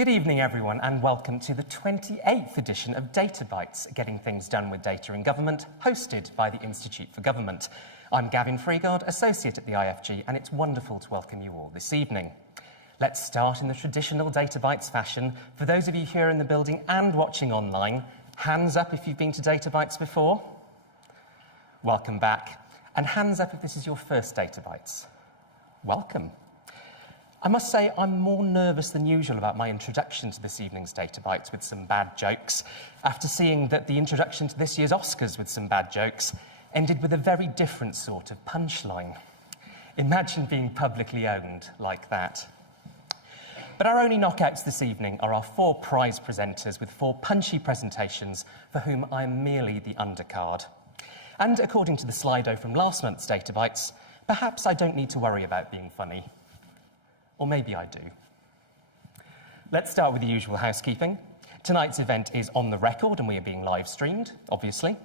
Good evening, everyone, and welcome to the 28th edition of Data Bites, Getting Things Done with Data in Government, hosted by the Institute for Government. I'm Gavin Freegard, Associate at the IFG, and it's wonderful to welcome you all this evening. Let's start in the traditional Data Bites fashion. For those of you here in the building and watching online, hands up if you've been to Data Bites before. Welcome back. And hands up if this is your first Data Bites. Welcome. I must say I'm more nervous than usual about my introduction to this evening's Data Bites with some bad jokes, after seeing that the introduction to this year's Oscars with some bad jokes ended with a very different sort of punchline. Imagine being publicly owned like that. But our only knockouts this evening are our 4 prize presenters with 4 punchy presentations for whom I am merely the undercard. And according to the Slido from last month's Data Bites, perhaps I don't need to worry about being funny. Or maybe I do. Let's start with the usual housekeeping. Tonight's event is on the record and we are being live streamed, obviously.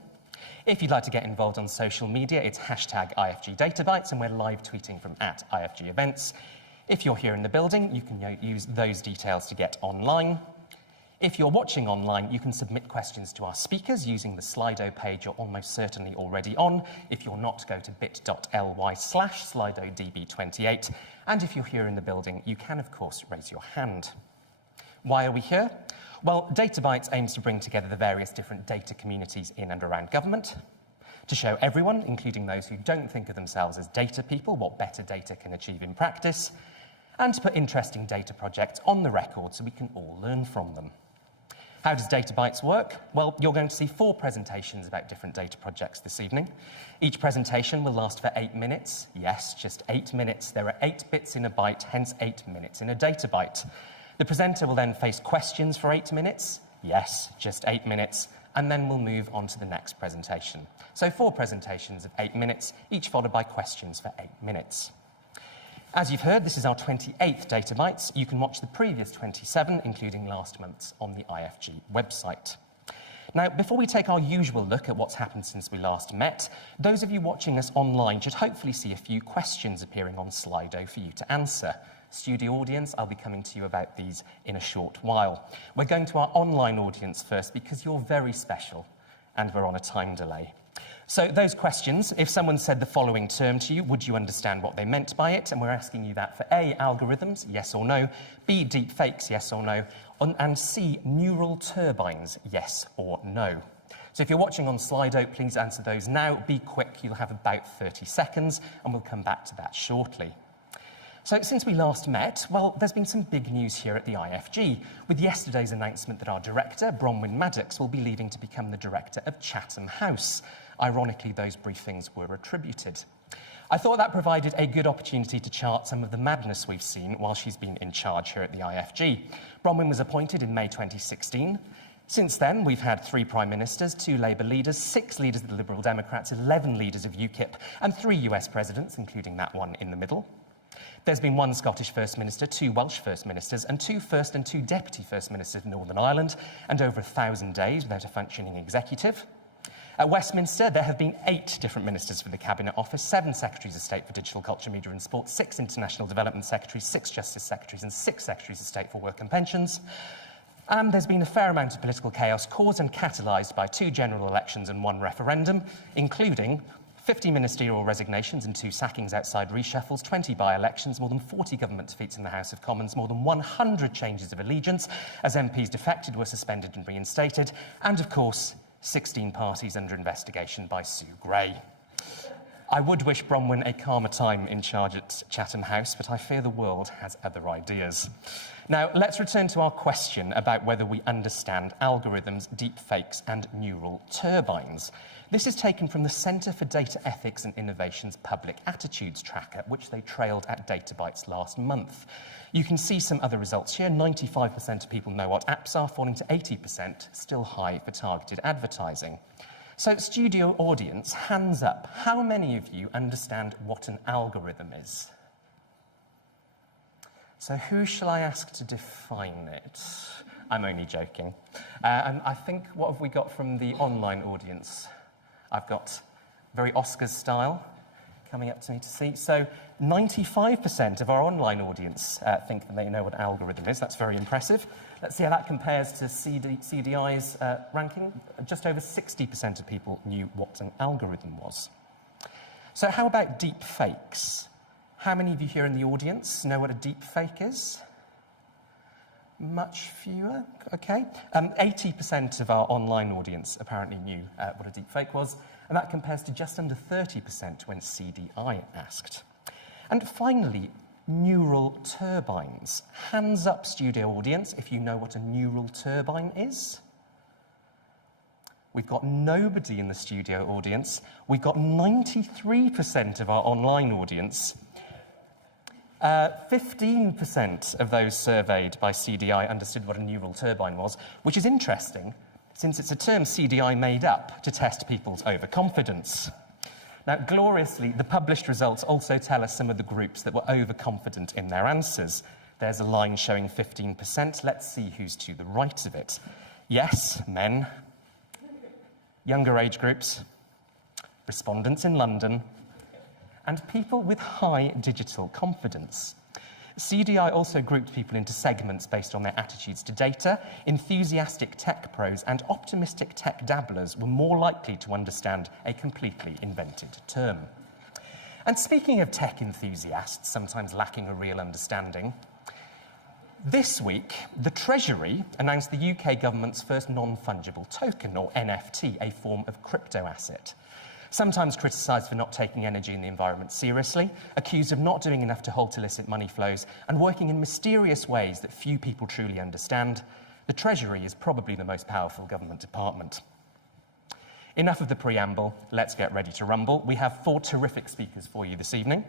If you'd like to get involved on social media, it's #IFGDataBites and we're live tweeting from @IFG Events. If you're here in the building, you can use those details to get online. If you're watching online, you can submit questions to our speakers using the Slido page you're almost certainly already on. If you're not, go to bit.ly/SlidoDB28. And if you're here in the building, you can, of course, raise your hand. Why are we here? Well, Data Bites aims to bring together the various different data communities in and around government, to show everyone, including those who don't think of themselves as data people, what better data can achieve in practice, and to put interesting data projects on the record so we can all learn from them. How does Data Bites work? Well, you're going to see 4 presentations about different data projects this evening. Each presentation will last for 8 minutes. Yes, just 8 minutes. There are 8 bits in a byte, hence 8 minutes in a data byte. The presenter will then face questions for 8 minutes. Yes, just 8 minutes. And then we'll move on to the next presentation. So 4 presentations of 8 minutes, each followed by questions for 8 minutes. As you've heard, this is our 28th Data Bites. You can watch the previous 27, including last month's, on the IFG website. Now, before we take our usual look at what's happened since we last met, those of you watching us online should hopefully see a few questions appearing on Slido for you to answer. Studio audience, I'll be coming to you about these in a short while. We're going to our online audience first because you're very special and we're on a time delay. So those questions, if someone said the following term to you, would you understand what they meant by it? And we're asking you that for A, algorithms, yes or no, B, deep fakes, yes or no, and C, neural turbines, yes or no. So if you're watching on Slido, please answer those now. Be quick, you'll have about 30 seconds, and we'll come back to that shortly. So since we last met, well, there's been some big news here at the IFG, with yesterday's announcement that our director, Bronwyn Maddox, will be leaving to become the director of Chatham House. Ironically, those briefings were attributed. I thought that provided a good opportunity to chart some of the madness we've seen while she's been in charge here at the IFG. Bronwyn was appointed in May 2016. Since then, we've had 3 Prime Ministers, 2 Labour leaders, 6 leaders of the Liberal Democrats, 11 leaders of UKIP, and 3 US presidents, including that one in the middle. There's been 1 Scottish First Minister, 2 Welsh First Ministers, and 2 First and 2 Deputy First Ministers of Northern Ireland, and over 1,000 days without a functioning executive. At Westminster, there have been 8 different ministers for the Cabinet Office, 7 Secretaries of State for Digital, Culture, Media and Sport, 6 International Development Secretaries, 6 Justice Secretaries, and 6 Secretaries of State for Work and Pensions. And there's been a fair amount of political chaos caused and catalysed by 2 general elections and 1 referendum, including 50 ministerial resignations and 2 sackings outside reshuffles, 20 by-elections, more than 40 government defeats in the House of Commons, more than 100 changes of allegiance as MPs defected, were suspended and reinstated, and of course, 16 parties under investigation by Sue Gray. I would wish Bronwyn a calmer time in charge at Chatham House, but I fear the world has other ideas. Now, let's return to our question about whether we understand algorithms, deep fakes, and neural turbines. This is taken from the Centre for Data Ethics and Innovation's Public Attitudes Tracker, which they trailed at Data Bites last month. You can see some other results here. 95% of people know what apps are, falling to 80%, still high for targeted advertising. So, studio audience, hands up. How many of you understand what an algorithm is? So who shall I ask to define it? I'm only joking. And I think, what have we got from the online audience? I've got very Oscars style. coming up to me to see. So 95% of our online audience think that they know what an algorithm is. That's very impressive. Let's see how that compares to CDI's ranking. Just over 60% of people knew what an algorithm was. So how about deep fakes? How many of you here in the audience know what a deep fake is? Much fewer, okay. 80% of our online audience apparently knew what a deep fake was, and that compares to just under 30% when CDI asked. And finally, neural turbines. Hands up, studio audience, if you know what a neural turbine is. We've got nobody in the studio audience. We've got 93% of our online audience. 15% of those surveyed by CDI understood what a neural turbine was, which is interesting, since it's a term CDI made up to test people's overconfidence. Now, gloriously, the published results also tell us some of the groups that were overconfident in their answers. There's a line showing 15%. Let's see who's to the right of it. Yes, men. Younger age groups. Respondents in London. And people with high digital confidence. CDI also grouped people into segments based on their attitudes to data. Enthusiastic tech pros and optimistic tech dabblers were more likely to understand a completely invented term. And speaking of tech enthusiasts, sometimes lacking a real understanding, this week, the Treasury announced the UK government's first non-fungible token, or NFT, a form of crypto asset. Sometimes criticised for not taking energy and the environment seriously, accused of not doing enough to halt illicit money flows, and working in mysterious ways that few people truly understand, the Treasury is probably the most powerful government department. Enough of the preamble, let's get ready to rumble. We have 4 terrific speakers for you this evening.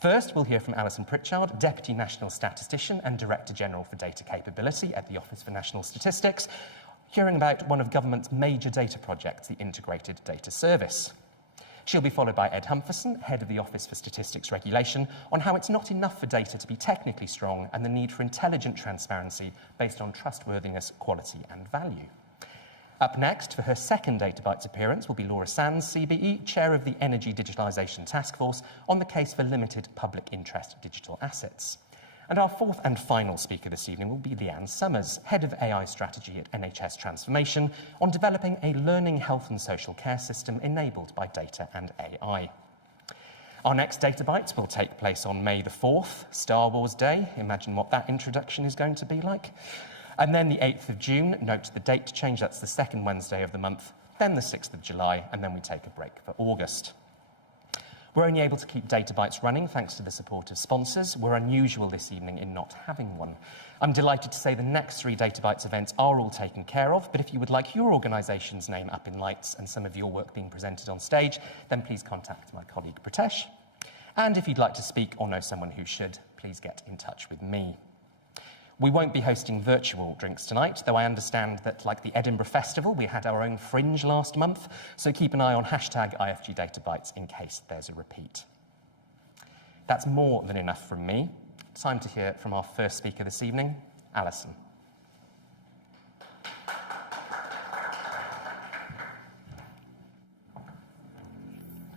First, we'll hear from Alison Pritchard, Deputy National Statistician and Director General for Data Capability at the Office for National Statistics, hearing about one of government's major data projects, the Integrated Data Service. She'll be followed by Ed Humphreys, Head of the Office for Statistics Regulation, on how it's not enough for data to be technically strong and the need for intelligent transparency based on trustworthiness, quality and value. Up next, for her second Data Bites appearance, will be Laura Sands, CBE, Chair of the Energy Digitalization Task Force, on the case for limited public interest digital assets. And our fourth and final speaker this evening will be Leanne Summers, Head of AI Strategy at NHS Transformation, on developing a learning health and social care system enabled by data and AI. Our next Data Bites will take place on May the 4th, Star Wars Day. Imagine what that introduction is going to be like. And then the 8th of June, note the date change, that's the second Wednesday of the month, then the 6th of July, and then we take a break for August. We're only able to keep Data Bites running thanks to the support of sponsors. We're unusual this evening in not having one. I'm delighted to say the next 3 Data Bites events are all taken care of, but if you would like your organisation's name up in lights and some of your work being presented on stage, then please contact my colleague Pritesh. And if you'd like to speak or know someone who should, please get in touch with me. We won't be hosting virtual drinks tonight, though I understand that, like the Edinburgh Festival, we had our own fringe last month, so keep an eye on #IFGDataBites in case there's a repeat. That's more than enough from me. Time to hear from our first speaker this evening, Alison.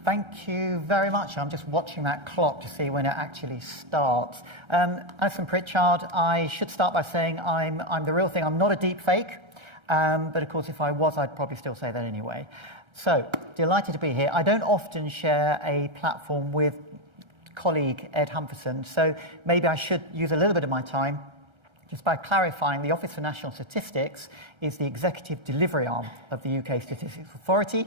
Thank you very much. I'm just watching that clock to see when it actually starts. Alison Pritchard, I should start by saying I'm the real thing. I'm not a deep fake, but of course if I was, I'd probably still say that anyway. So, delighted to be here. I don't often share a platform with colleague Ed Humphreys, so maybe I should use a little bit of my time just by clarifying the Office for National Statistics is the executive delivery arm of the UK Statistics Authority,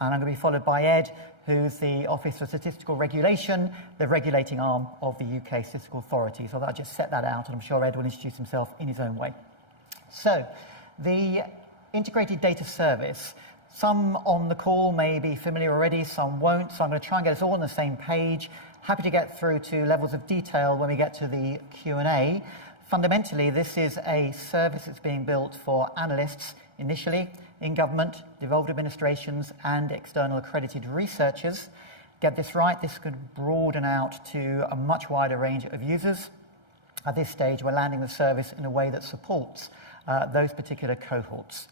and I'm going to be followed by Ed, who's the Office for Statistical Regulation, the regulating arm of the UK Statistical Authority. So I'll just set that out, and I'm sure Ed will introduce himself in his own way. So, the Integrated Data Service. Some on the call may be familiar already, some won't, so I'm going to try and get us all on the same page. Happy to get through to levels of detail when we get to the Q&A. Fundamentally, this is a service that's being built for analysts initially, in government, devolved administrations, and external accredited researchers. Get this right, this could broaden out to a much wider range of users. At this stage, we're landing the service in a way that supports those particular cohorts.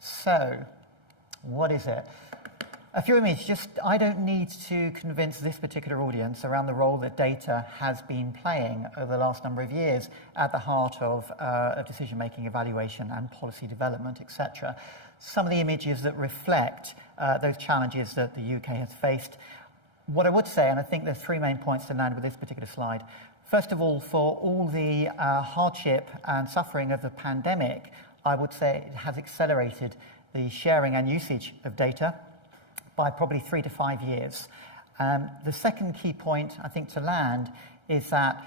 So, what is it? A few images. I don't need to convince this particular audience around the role that data has been playing over the last number of years at the heart of decision-making, evaluation and policy development, etc. Some of the images that reflect those challenges that the UK has faced. What I would say, and I think there's three main points to land with this particular slide. First of all, for all the hardship and suffering of the pandemic, I would say it has accelerated the sharing and usage of data by probably 3 to 5 years. The second key point, I think, to land is that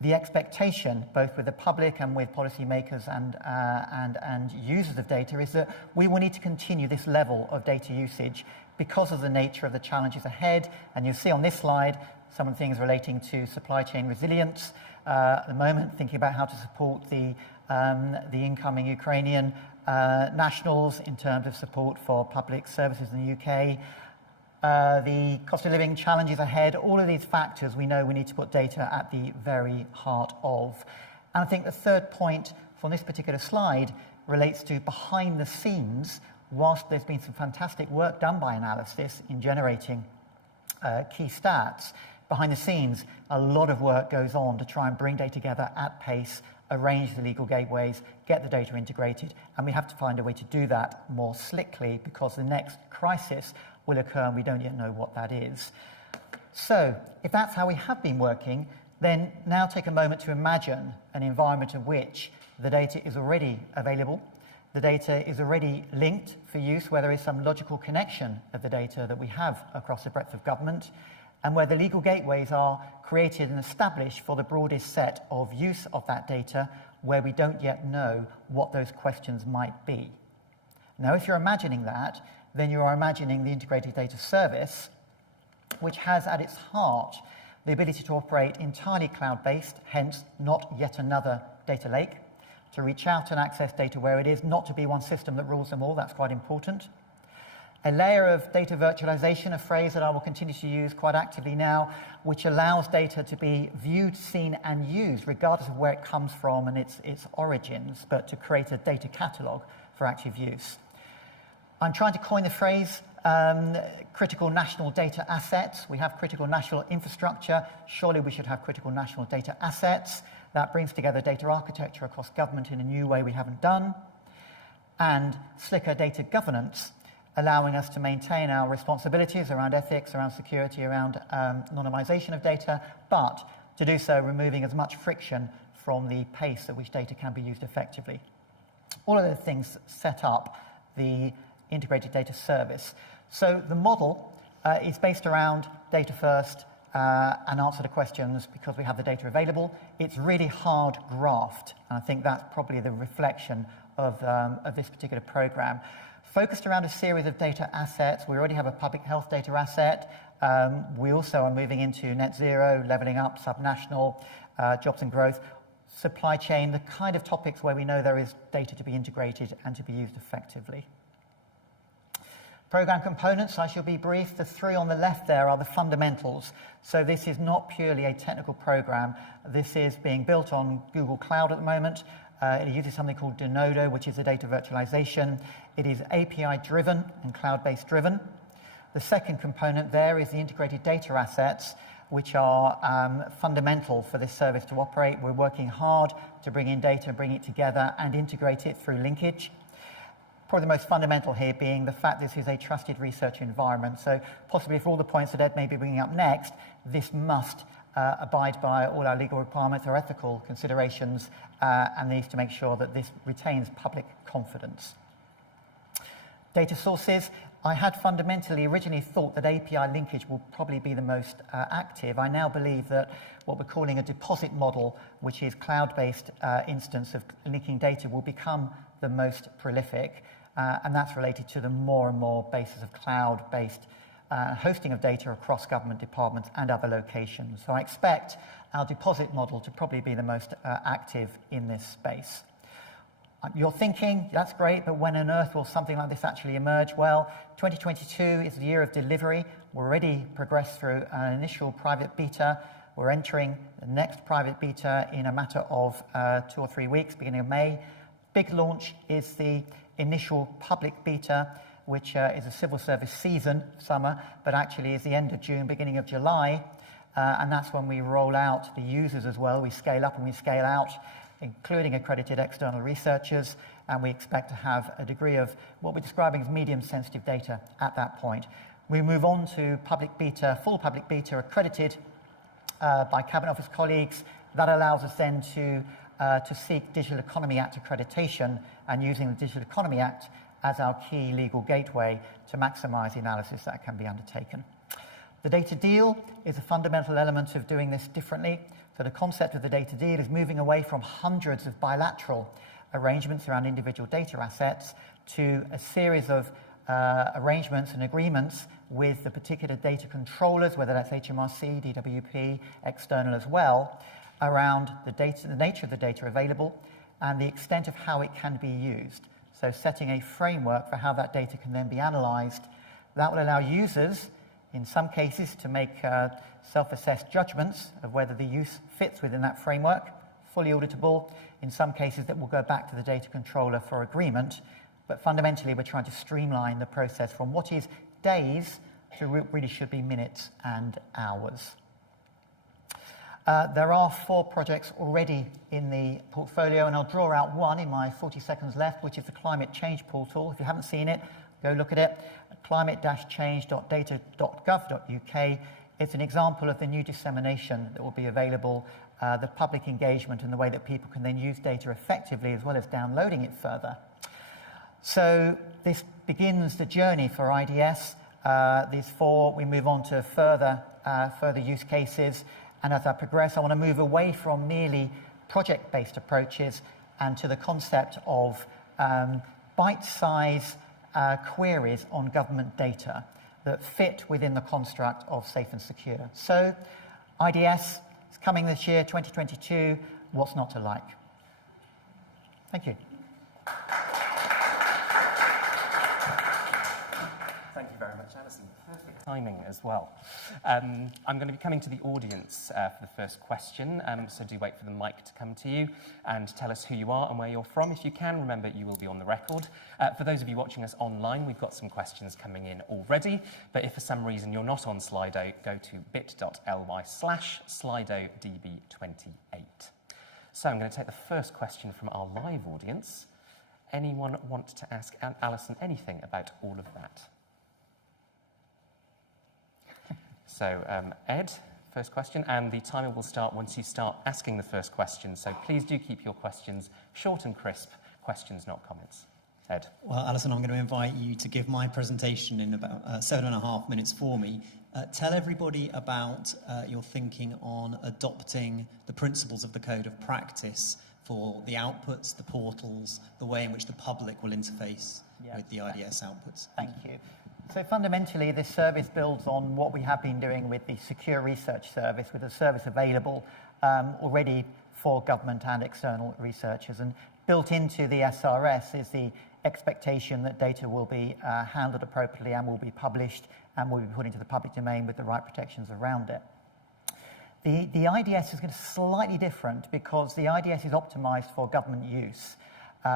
the expectation, both with the public and with policymakers and users of data, is that we will need to continue this level of data usage because of the nature of the challenges ahead. And you'll see on this slide some of the things relating to supply chain resilience. At the moment, thinking about how to support the incoming Ukrainian nationals in terms of support for public services in the UK, the cost of living challenges ahead, all of these factors we know we need to put data at the very heart of. And I think the third point from this particular slide relates to behind the scenes. Whilst there's been some fantastic work done by analysis in generating key stats, behind the scenes a lot of work goes on to try and bring data together at pace, arrange the legal gateways, get the data integrated, and we have to find a way to do that more slickly because the next crisis will occur and we don't yet know what that is. So, if that's how we have been working, then now take a moment to imagine an environment in which the data is already available, the data is already linked for use, where there is some logical connection of the data that we have across the breadth of government, and where the legal gateways are created and established for the broadest set of use of that data, where we don't yet know what those questions might be. Now, if you're imagining that, then you are imagining the integrated data service, which has at its heart the ability to operate entirely cloud-based, hence not yet another data lake, to reach out and access data where it is, not to be one system that rules them all. That's quite important. A layer of data virtualization, a phrase that I will continue to use quite actively now, which allows data to be viewed, seen and used regardless of where it comes from and its origins, but to create a data catalog for active use. I'm trying to coin the phrase critical national data assets. We have critical national infrastructure. Surely we should have critical national data assets. That brings together data architecture across government in a new way we haven't done. And slicker data governance, allowing us to maintain our responsibilities around ethics, around security, around anonymization of data, but to do so removing as much friction from the pace at which data can be used effectively. All of those things set up the integrated data service. So the model is based around data first and answer to questions because we have the data available. It's really hard graphed, and I think that's probably the reflection of this particular program. Focused around a series of data assets. We already have a public health data asset. We also are moving into net zero, levelling up, subnational, jobs and growth, supply chain, the kind of topics where we know there is data to be integrated and to be used effectively. Program components, I shall be brief. The three on the left there are the fundamentals. So this is not purely a technical program. This is being built on Google Cloud at the moment. It uses something called Denodo, which is a data virtualization. It is API-driven and cloud-based driven. The second component there is the integrated data assets, which are fundamental for this service to operate. We're working hard to bring in data, bring it together, and integrate it through linkage. Probably the most fundamental here being the fact this is a trusted research environment. So possibly for all the points that Ed may be bringing up next, this must abide by all our legal requirements, our ethical considerations, and needs to make sure that this retains public confidence. Data sources. I had fundamentally originally thought that API linkage will probably be the most active. I now believe that what we're calling a deposit model, which is cloud-based instance of linking data, will become the most prolific. And that's related to the more and more basis of cloud-based hosting of data across government departments and other locations. So I expect our deposit model to probably be the most active in this space. You're thinking, that's great, but when on earth will something like this actually emerge? Well, 2022 is the year of delivery. We're already progressed through an initial private beta. We're entering the next private beta in a matter of 2 or 3 weeks, beginning of May. Big launch is the initial public beta. which is a civil service season, summer, but actually is the end of June, beginning of July. And that's when we roll out the users as well. We scale up and we scale out, including accredited external researchers, and we expect to have a degree of what we're describing as medium sensitive data at that point. We move on to public beta, full public beta accredited by Cabinet Office colleagues. That allows us then to seek Digital Economy Act accreditation, and using the Digital Economy Act as our key legal gateway to maximise the analysis that can be undertaken. The data deal is a fundamental element of doing this differently. So the concept of the data deal is moving away from hundreds of bilateral arrangements around individual data assets to a series of arrangements and agreements with the particular data controllers, whether that's HMRC, DWP, external as well, around the data, the nature of the data available, and the extent of how it can be used. So setting a framework for how that data can then be analysed. That will allow users, in some cases, to make self-assessed judgments of whether the use fits within that framework, fully auditable. In some cases, that will go back to the data controller for agreement. But fundamentally, we're trying to streamline the process from what is days to really should be minutes and hours. There are 4 projects already in the portfolio, and I'll draw out one in my 40 seconds left, which is the Climate Change Portal. If you haven't seen it, go look at it, climate-change.data.gov.uk. It's an example of the new dissemination that will be available, the public engagement and the way that people can then use data effectively as well as downloading it further. So this begins the journey for IDS. These 4, we move on to further use cases. And as I progress, I want to move away from merely project-based approaches and to the concept of bite-size queries on government data that fit within the construct of safe and secure. So IDS is coming this year, 2022. What's not to like? Thank you. Thank you very much, Alison. Perfect timing as well. I'm going to be coming to the audience for the first question, so do wait for the mic to come to you and tell us who you are and where you're from. If you can, remember you will be on the record. For those of you watching us online, we've got some questions coming in already, but if for some reason you're not on Slido, go to bit.ly/SlidoDB28. So I'm going to take the first question from our live audience. Anyone want to ask Alison anything about all of that? So, Ed, first question, and the timer will start once you start asking the first question. So please do keep your questions short and crisp, questions, not comments. Ed. Well, Alison, I'm going to invite you to give my presentation in about 7.5 minutes for me. Tell everybody about your thinking on adopting the principles of the Code of Practice for the outputs, the portals, the way in which the public will interface with the IDS outputs. Thank you. So fundamentally, this service builds on what we have been doing with the Secure Research Service, with a service available already for government and external researchers. And built into the SRS is the expectation that data will be handled appropriately and will be published and will be put into the public domain with the right protections around it. The IDS is going to be slightly different because the IDS is optimized for government use.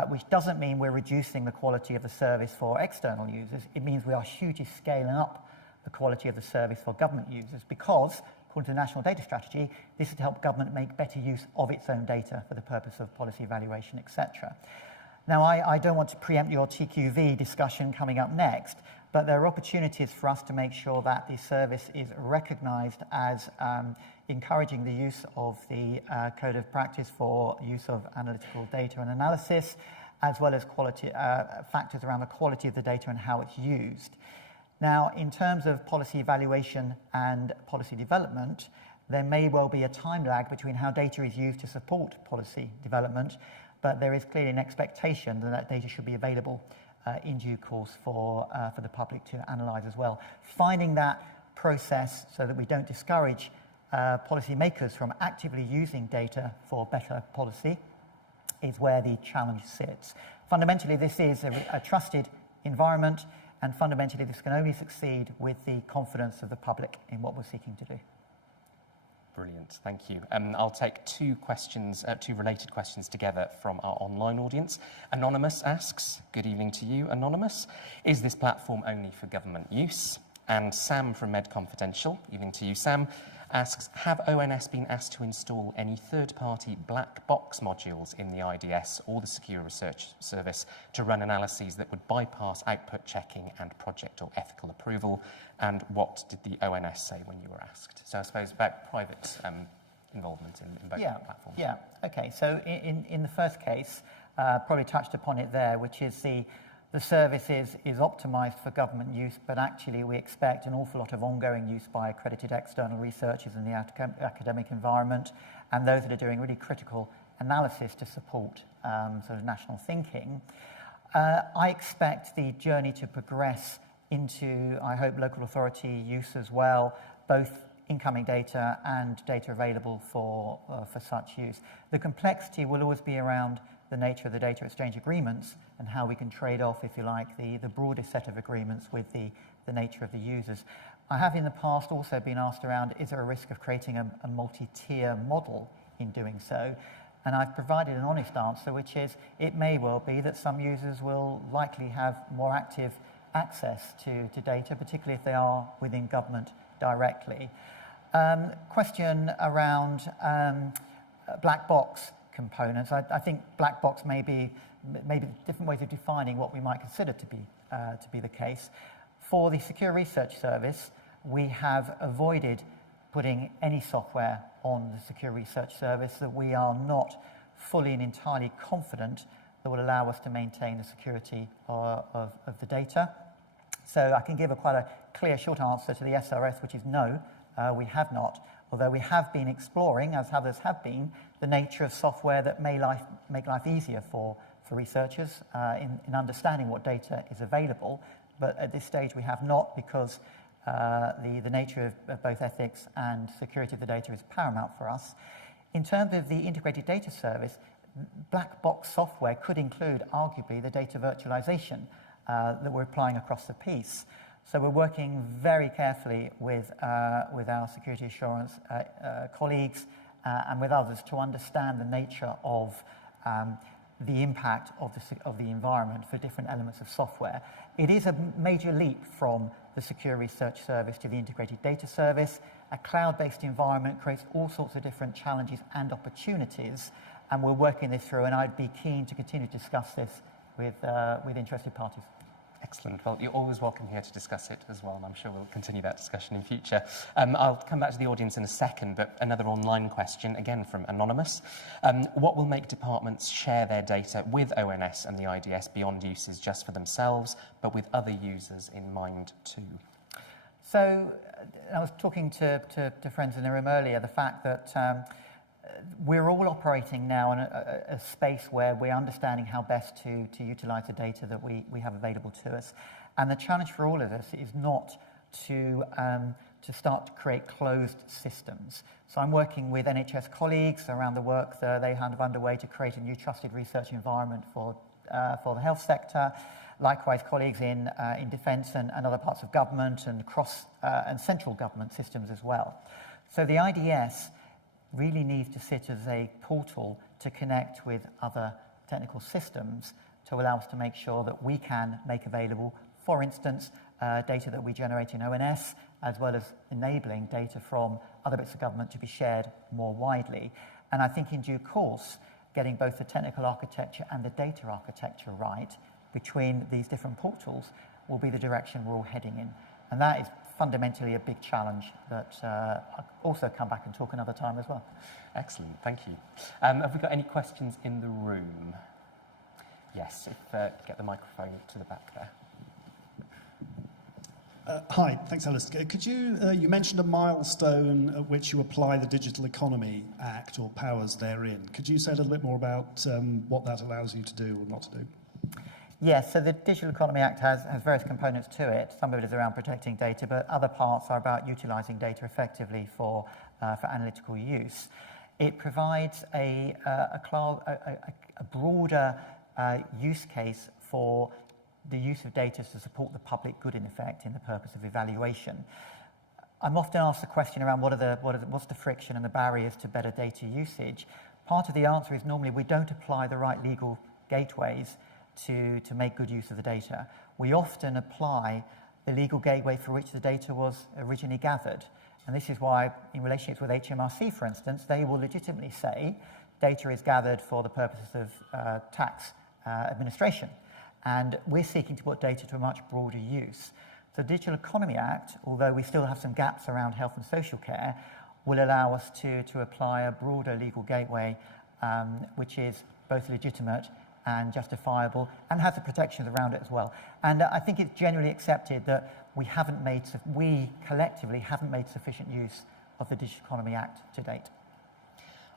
Which doesn't mean we're reducing the quality of the service for external users. It means we are hugely scaling up the quality of the service for government users because, according to the National Data Strategy, this is to help government make better use of its own data for the purpose of policy evaluation, etc. Now, I don't want to preempt your TQV discussion coming up next, but there are opportunities for us to make sure that the service is recognised as encouraging the use of the Code of Practice for use of analytical data and analysis, as well as quality factors around the quality of the data and how it's used. Now, in terms of policy evaluation and policy development, there may well be a time lag between how data is used to support policy development, but there is clearly an expectation that that data should be available in due course for the public to analyse as well. Finding that process so that we don't discourage policymakers from actively using data for better policy is where the challenge sits. Fundamentally, this is a trusted environment, and fundamentally this can only succeed with the confidence of the public in what we're seeking to do. Brilliant, thank you. I'll take two related questions together from our online audience. Anonymous asks, good evening to you, Anonymous. Is this platform only for government use? And Sam from Med Confidential, evening to you, Sam, asks, have ONS been asked to install any third-party black box modules in the IDS or the Secure Research Service to run analyses that would bypass output checking and project or ethical approval? And what did the ONS say when you were asked? So I suppose about private involvement in both platforms. Yeah, okay. So in the first case, probably touched upon it there, which is the service is optimised for government use, but actually we expect an awful lot of ongoing use by accredited external researchers in the academic environment and those that are doing really critical analysis to support sort of national thinking. I expect the journey to progress into, I hope, local authority use as well, both incoming data and data available for such use. The complexity will always be around the nature of the data exchange agreements and how we can trade off, if you like, the broadest set of agreements with the nature of the users. I have in the past also been asked around, is there a risk of creating a multi-tier model in doing so? And I've provided an honest answer, which is it may well be that some users will likely have more active access to data, particularly if they are within government directly. Question around black box components. I think black box may be different ways of defining what we might consider to be the case. For the Secure Research Service, we have avoided putting any software on the Secure Research Service that we are not fully and entirely confident that will allow us to maintain the security of the data. So I can give quite a clear short answer to the SRS, which is no, we have not. Although we have been exploring, as others have been, the nature of software that may make life easier for researchers in understanding what data is available. But at this stage we have not, because the nature of both ethics and security of the data is paramount for us. In terms of the integrated data service, black box software could include arguably the data virtualization that we're applying across the piece. So we're working very carefully with our security assurance colleagues and with others to understand the nature of the impact of the environment for different elements of software. It is a major leap from the Secure Research Service to the Integrated Data Service. A cloud-based environment creates all sorts of different challenges and opportunities, and we're working this through, and I'd be keen to continue to discuss this with interested parties. Excellent. Well, you're always welcome here to discuss it as well, and I'm sure we'll continue that discussion in future. I'll come back to the audience in a second, but another online question, again from Anonymous. What will make departments share their data with ONS and the IDS beyond uses just for themselves, but with other users in mind too? So I was talking to friends in the room earlier, the fact that we're all operating now in a space where we're understanding how best to utilise the data that we have available to us. And the challenge for all of us is not to start to create closed systems. So I'm working with NHS colleagues around the work that they have underway to create a new trusted research environment for the health sector. Likewise, colleagues in defence and other parts of government and and central government systems as well. So the IDS really needs to sit as a portal to connect with other technical systems to allow us to make sure that we can make available, for instance, data that we generate in ONS, as well as enabling data from other bits of government to be shared more widely. And I think in due course, getting both the technical architecture and the data architecture right between these different portals will be the direction we're all heading in. And that is fundamentally a big challenge that I'll also come back and talk another time as well. Excellent, thank you. Have we got any questions in the room? Yes, get the microphone to the back there. Hi, thanks, Alice. Could you mentioned a milestone at which you apply the Digital Economy Act or powers therein. Could you say a little bit more about what that allows you to do or not to do? Yes, so the Digital Economy Act has various components to it. Some of it is around protecting data, but other parts are about utilising data effectively for analytical use. It provides a broader use case for the use of data to support the public good, in effect, in the purpose of evaluation. I'm often asked the question around what's the friction and the barriers to better data usage. Part of the answer is normally we don't apply the right legal gateways to make good use of the data. We often apply the legal gateway for which the data was originally gathered. And this is why, in relationships with HMRC, for instance, they will legitimately say data is gathered for the purposes of tax administration. And we're seeking to put data to a much broader use. The Digital Economy Act, although we still have some gaps around health and social care, will allow us to apply a broader legal gateway, which is both legitimate and justifiable, and has the protections around it as well. And I think it's generally accepted that we collectively haven't made sufficient use of the Digital Economy Act to date.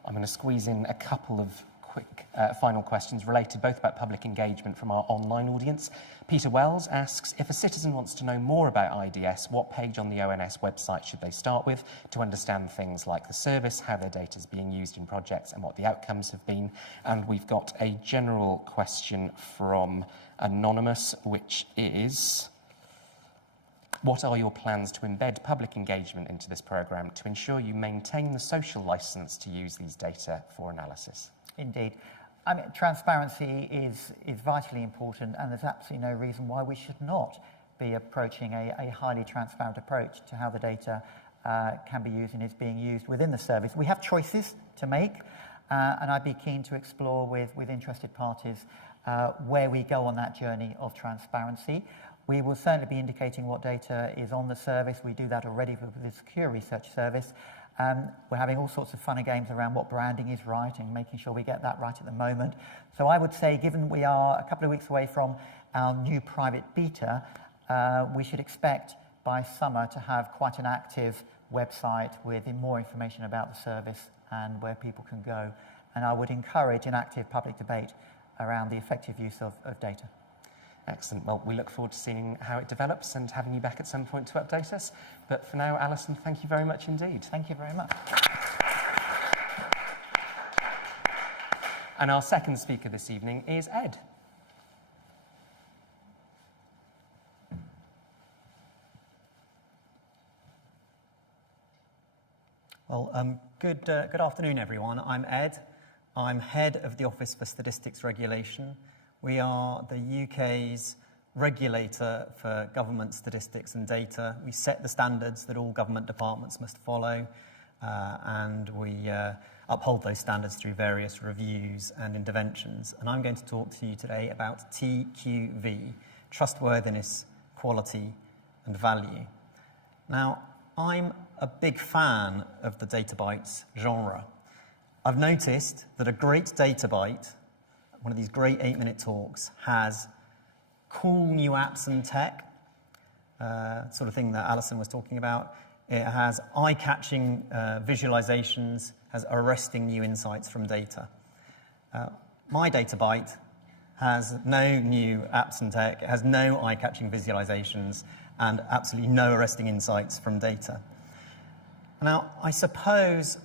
I'm going to squeeze in a couple of quick final questions related both about public engagement from our online audience. Peter Wells asks, if a citizen wants to know more about IDS, what page on the ONS website should they start with to understand things like the service, how their data is being used in projects and what the outcomes have been? And we've got a general question from Anonymous, which is, what are your plans to embed public engagement into this programme to ensure you maintain the social licence to use these data for analysis? Indeed. I mean, transparency is vitally important, and there's absolutely no reason why we should not be approaching a highly transparent approach to how the data can be used and is being used within the service. We have choices to make, and I'd be keen to explore with interested parties where we go on that journey of transparency. We will certainly be indicating what data is on the service. We do that already with the Secure Research Service. We're having all sorts of fun and games around what branding is right and making sure we get that right at the moment. So I would say, given we are a couple of weeks away from our new private beta, we should expect by summer to have quite an active website with more information about the service and where people can go. And I would encourage an active public debate around the effective use of data. Excellent. Well, we look forward to seeing how it develops and having you back at some point to update us. But for now, Alison, thank you very much indeed. Thank you very much. And our second speaker this evening is Ed. Well, good afternoon, everyone. I'm Ed. I'm head of the Office for Statistics Regulation. We are the UK's regulator for government statistics and data. We set the standards that all government departments must follow, and we uphold those standards through various reviews and interventions. And I'm going to talk to you today about TQV, Trustworthiness, Quality and Value. Now, I'm a big fan of the data bites genre. I've noticed that a great data bite, one of these great 8-minute talks, has cool new apps and tech, sort of thing that Alison was talking about. It has eye-catching visualizations, has arresting new insights from data. My data bite has no new apps and tech, it has no eye-catching visualizations, and absolutely no arresting insights from data. Now, I suppose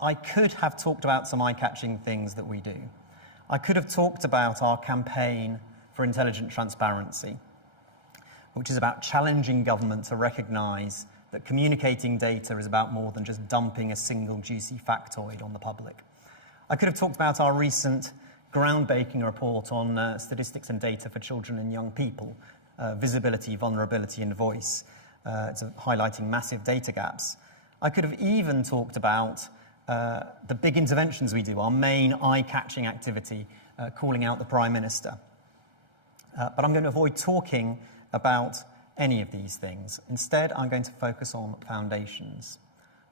I could have talked about some eye-catching things that we do. I could have talked about our campaign for intelligent transparency, which is about challenging government to recognise that communicating data is about more than just dumping a single juicy factoid on the public. I could have talked about our recent groundbreaking report on statistics and data for children and young people, visibility, vulnerability and voice. It's highlighting massive data gaps. I could have even talked about the big interventions we do, our main eye-catching activity, calling out the Prime Minister. But I'm going to avoid talking about any of these things. Instead, I'm going to focus on foundations.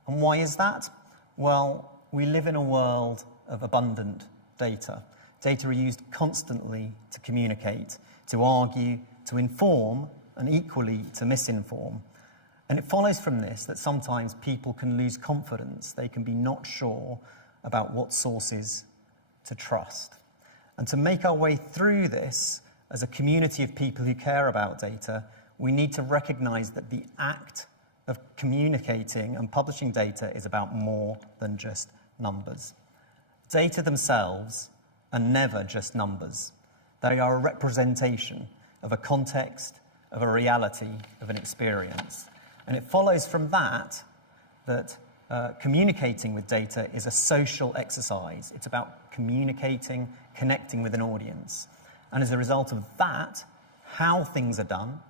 And why is that? Well, we live in a world of abundant data. Data are used constantly to communicate, to argue, to inform, and equally to misinform. And it follows from this that sometimes people can lose confidence. They can be not sure about what sources to trust. And to make our way through this, as a community of people who care about data, we need to recognise that the act of communicating and publishing data is about more than just numbers. Data themselves are never just numbers. They are a representation of a context, of a reality, of an experience. And it follows from that communicating with data is a social exercise. It's about communicating, connecting with an audience. And as a result of that, how things are done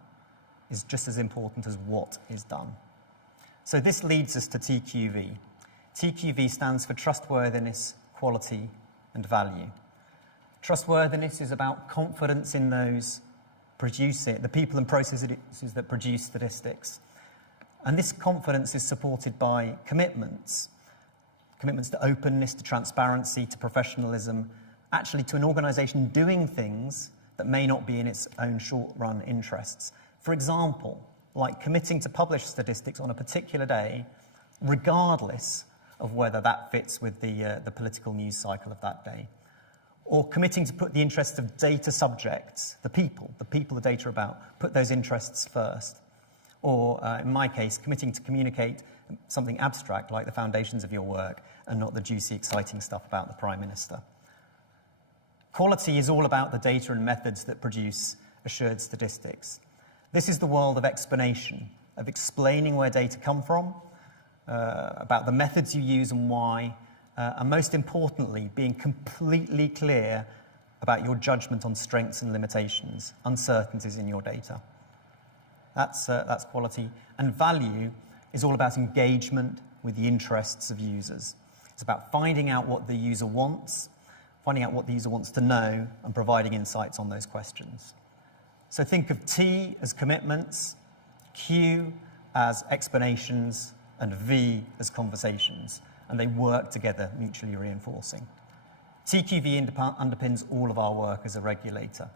is just as important as what is done. So this leads us to TQV. TQV stands for trustworthiness, quality, and value. Trustworthiness is about confidence in those the people and processes that produce statistics. And this confidence is supported by commitments to openness, to transparency, to professionalism, actually to an organisation doing things that may not be in its own short-run interests. For example, like committing to publish statistics on a particular day, regardless of whether that fits with the political news cycle of that day. Or committing to put the interests of data subjects, the people the data are about, put those interests first. Or, in my case, committing to communicate something abstract like the foundations of your work and not the juicy, exciting stuff about the Prime Minister. Quality is all about the data and methods that produce assured statistics. This is the world of explanation, of explaining where data come from, about the methods you use and why, and most importantly, being completely clear about your judgment on strengths and limitations, uncertainties in your data. That's quality. And value is all about engagement with the interests of users. It's about finding out what the user wants, finding out what the user wants to know, and providing insights on those questions. So think of T as commitments, Q as explanations, and V as conversations, and they work together, mutually reinforcing. TQV underpins all of our work as a regulator.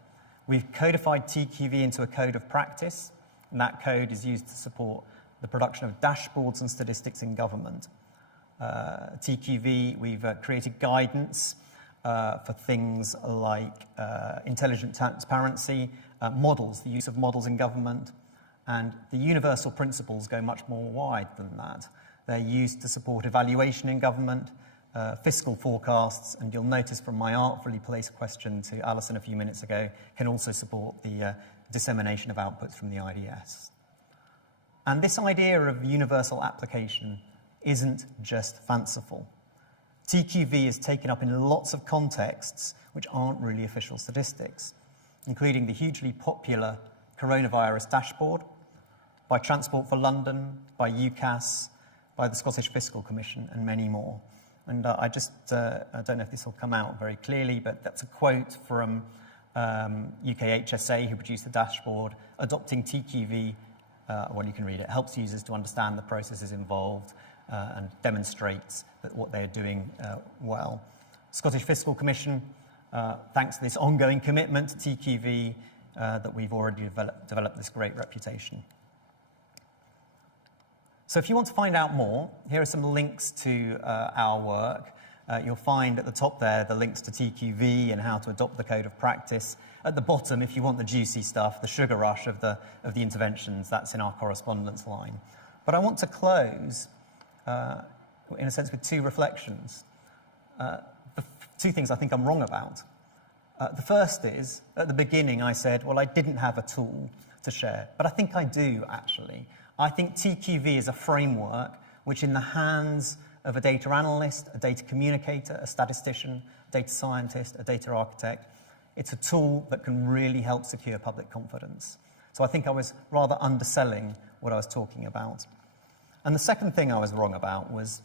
We've codified TQV into a code of practice, and that code is used to support the production of dashboards and statistics in government. TQV, we've created guidance for things like intelligent transparency, models, the use of models in government, and the universal principles go much more wide than that. They're used to support evaluation in government, fiscal forecasts, and you'll notice from my artfully placed question to Alison a few minutes ago, can also support the dissemination of outputs from the IDS. And this idea of universal application isn't just fanciful. TQV is taken up in lots of contexts which aren't really official statistics, including the hugely popular coronavirus dashboard, by Transport for London, by UCAS, by the Scottish Fiscal Commission, and many more. And I don't know if this will come out very clearly, but that's a quote from UK HSA, who produced the dashboard. Adopting TQV, well, you can read it, helps users to understand the processes involved and demonstrates that what they're doing well. Scottish Fiscal Commission, thanks to this ongoing commitment to TQV, that we've already developed this great reputation. So if you want to find out more, here are some links to our work. You'll find at the top there the links to TQV and how to adopt the code of practice. At the bottom, if you want the juicy stuff, the sugar rush of the interventions, that's in our correspondence line. But I want to close, in a sense, with two reflections. The two things I think I'm wrong about. The first is, at the beginning I said, well, I didn't have a tool to share, but I think I do, actually. I think TQV is a framework which, in the hands of a data analyst, a data communicator, a statistician, a data scientist, a data architect, it's a tool that can really help secure public confidence. So I think I was rather underselling what I was talking about. And the second thing I was wrong about was,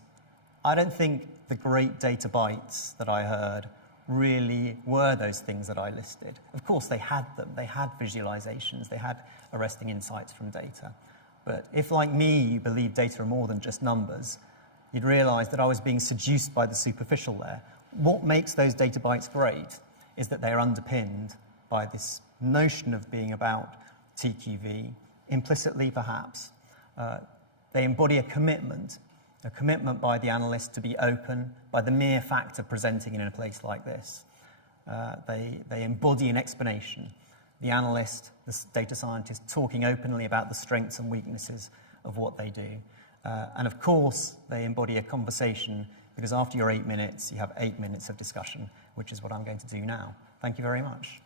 I don't think the great data bites that I heard really were those things that I listed. Of course, they had them. They had visualizations. They had arresting insights from data. But if, like me, you believe data are more than just numbers, you'd realize that I was being seduced by the superficial there. What makes those data bites great is that they're underpinned by this notion of being about TQV, implicitly perhaps. They embody a commitment by the analyst to be open, by the mere fact of presenting in a place like this. They embody an explanation. The analyst, the data scientist, talking openly about the strengths and weaknesses of what they do. And of course, they embody a conversation, because after your 8 minutes, you have 8 minutes of discussion, which is what I'm going to do now. Thank you very much.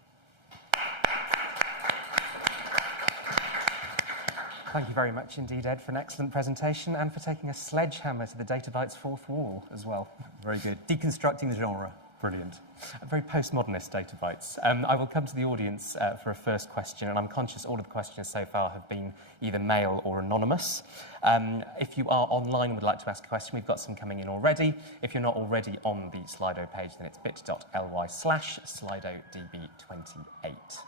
Thank you very much indeed, Ed, for an excellent presentation and for taking a sledgehammer to the Data Bytes fourth wall as well. Very good. Deconstructing the genre. Brilliant. A very postmodernist Data Bytes. I will come to the audience for a first question, and I'm conscious all of the questions so far have been either male or anonymous. If you are online and would like to ask a question, we've got some coming in already. If you're not already on the Slido page, then it's bit.ly/SlidoDB28.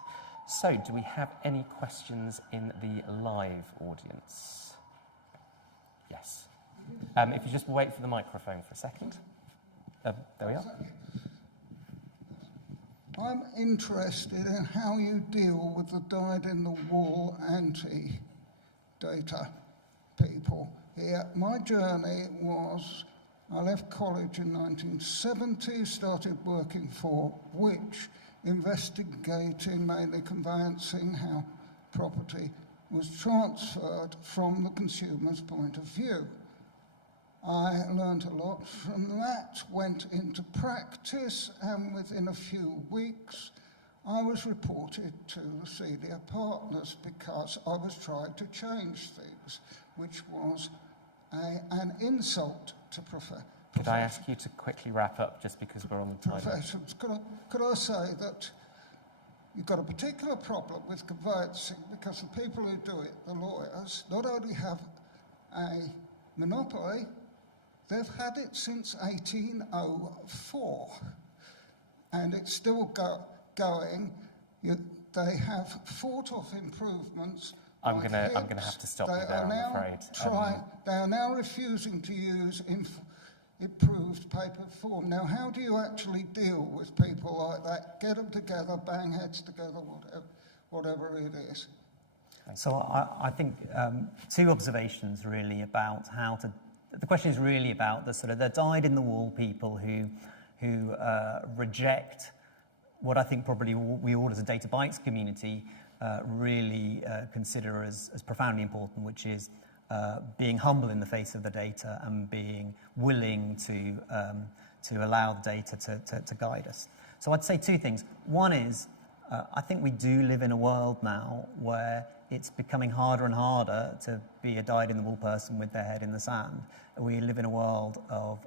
So, do we have any questions in the live audience? Yes. If you just wait for the microphone for a second. There we are. I'm interested in how you deal with the dyed-in-the-wool anti-data people here. My journey was, I left college in 1970, started working for Which, investigating, mainly conveyancing, how property was transferred from the consumer's point of view. I learned a lot from that, went into practice, and within a few weeks I was reported to the senior partners because I was trying to change things, which was an insult to professionals. Could I ask you to quickly wrap up, just because we're on the time? Professions. Could I say that you've got a particular problem with conveyancing because the people who do it, the lawyers, not only have a monopoly, they've had it since 1804, and it's still going. They have fought off improvements. I'm gonna have to stop you there, I'm afraid. They are now refusing to use improved paper form. Now, how do you actually deal with people like that? Get them together, bang heads together, whatever it is. So I think two observations really about how to. The question is really about the sort of the dyed-in-the-wool people who reject what I think probably we all as a Data Bytes community really consider as profoundly important, which is being humble in the face of the data and being willing to allow the data to guide us. So I'd say two things. One is, I think we do live in a world now where it's becoming harder and harder to be a dyed-in-the-wool person with their head in the sand. We live in a world of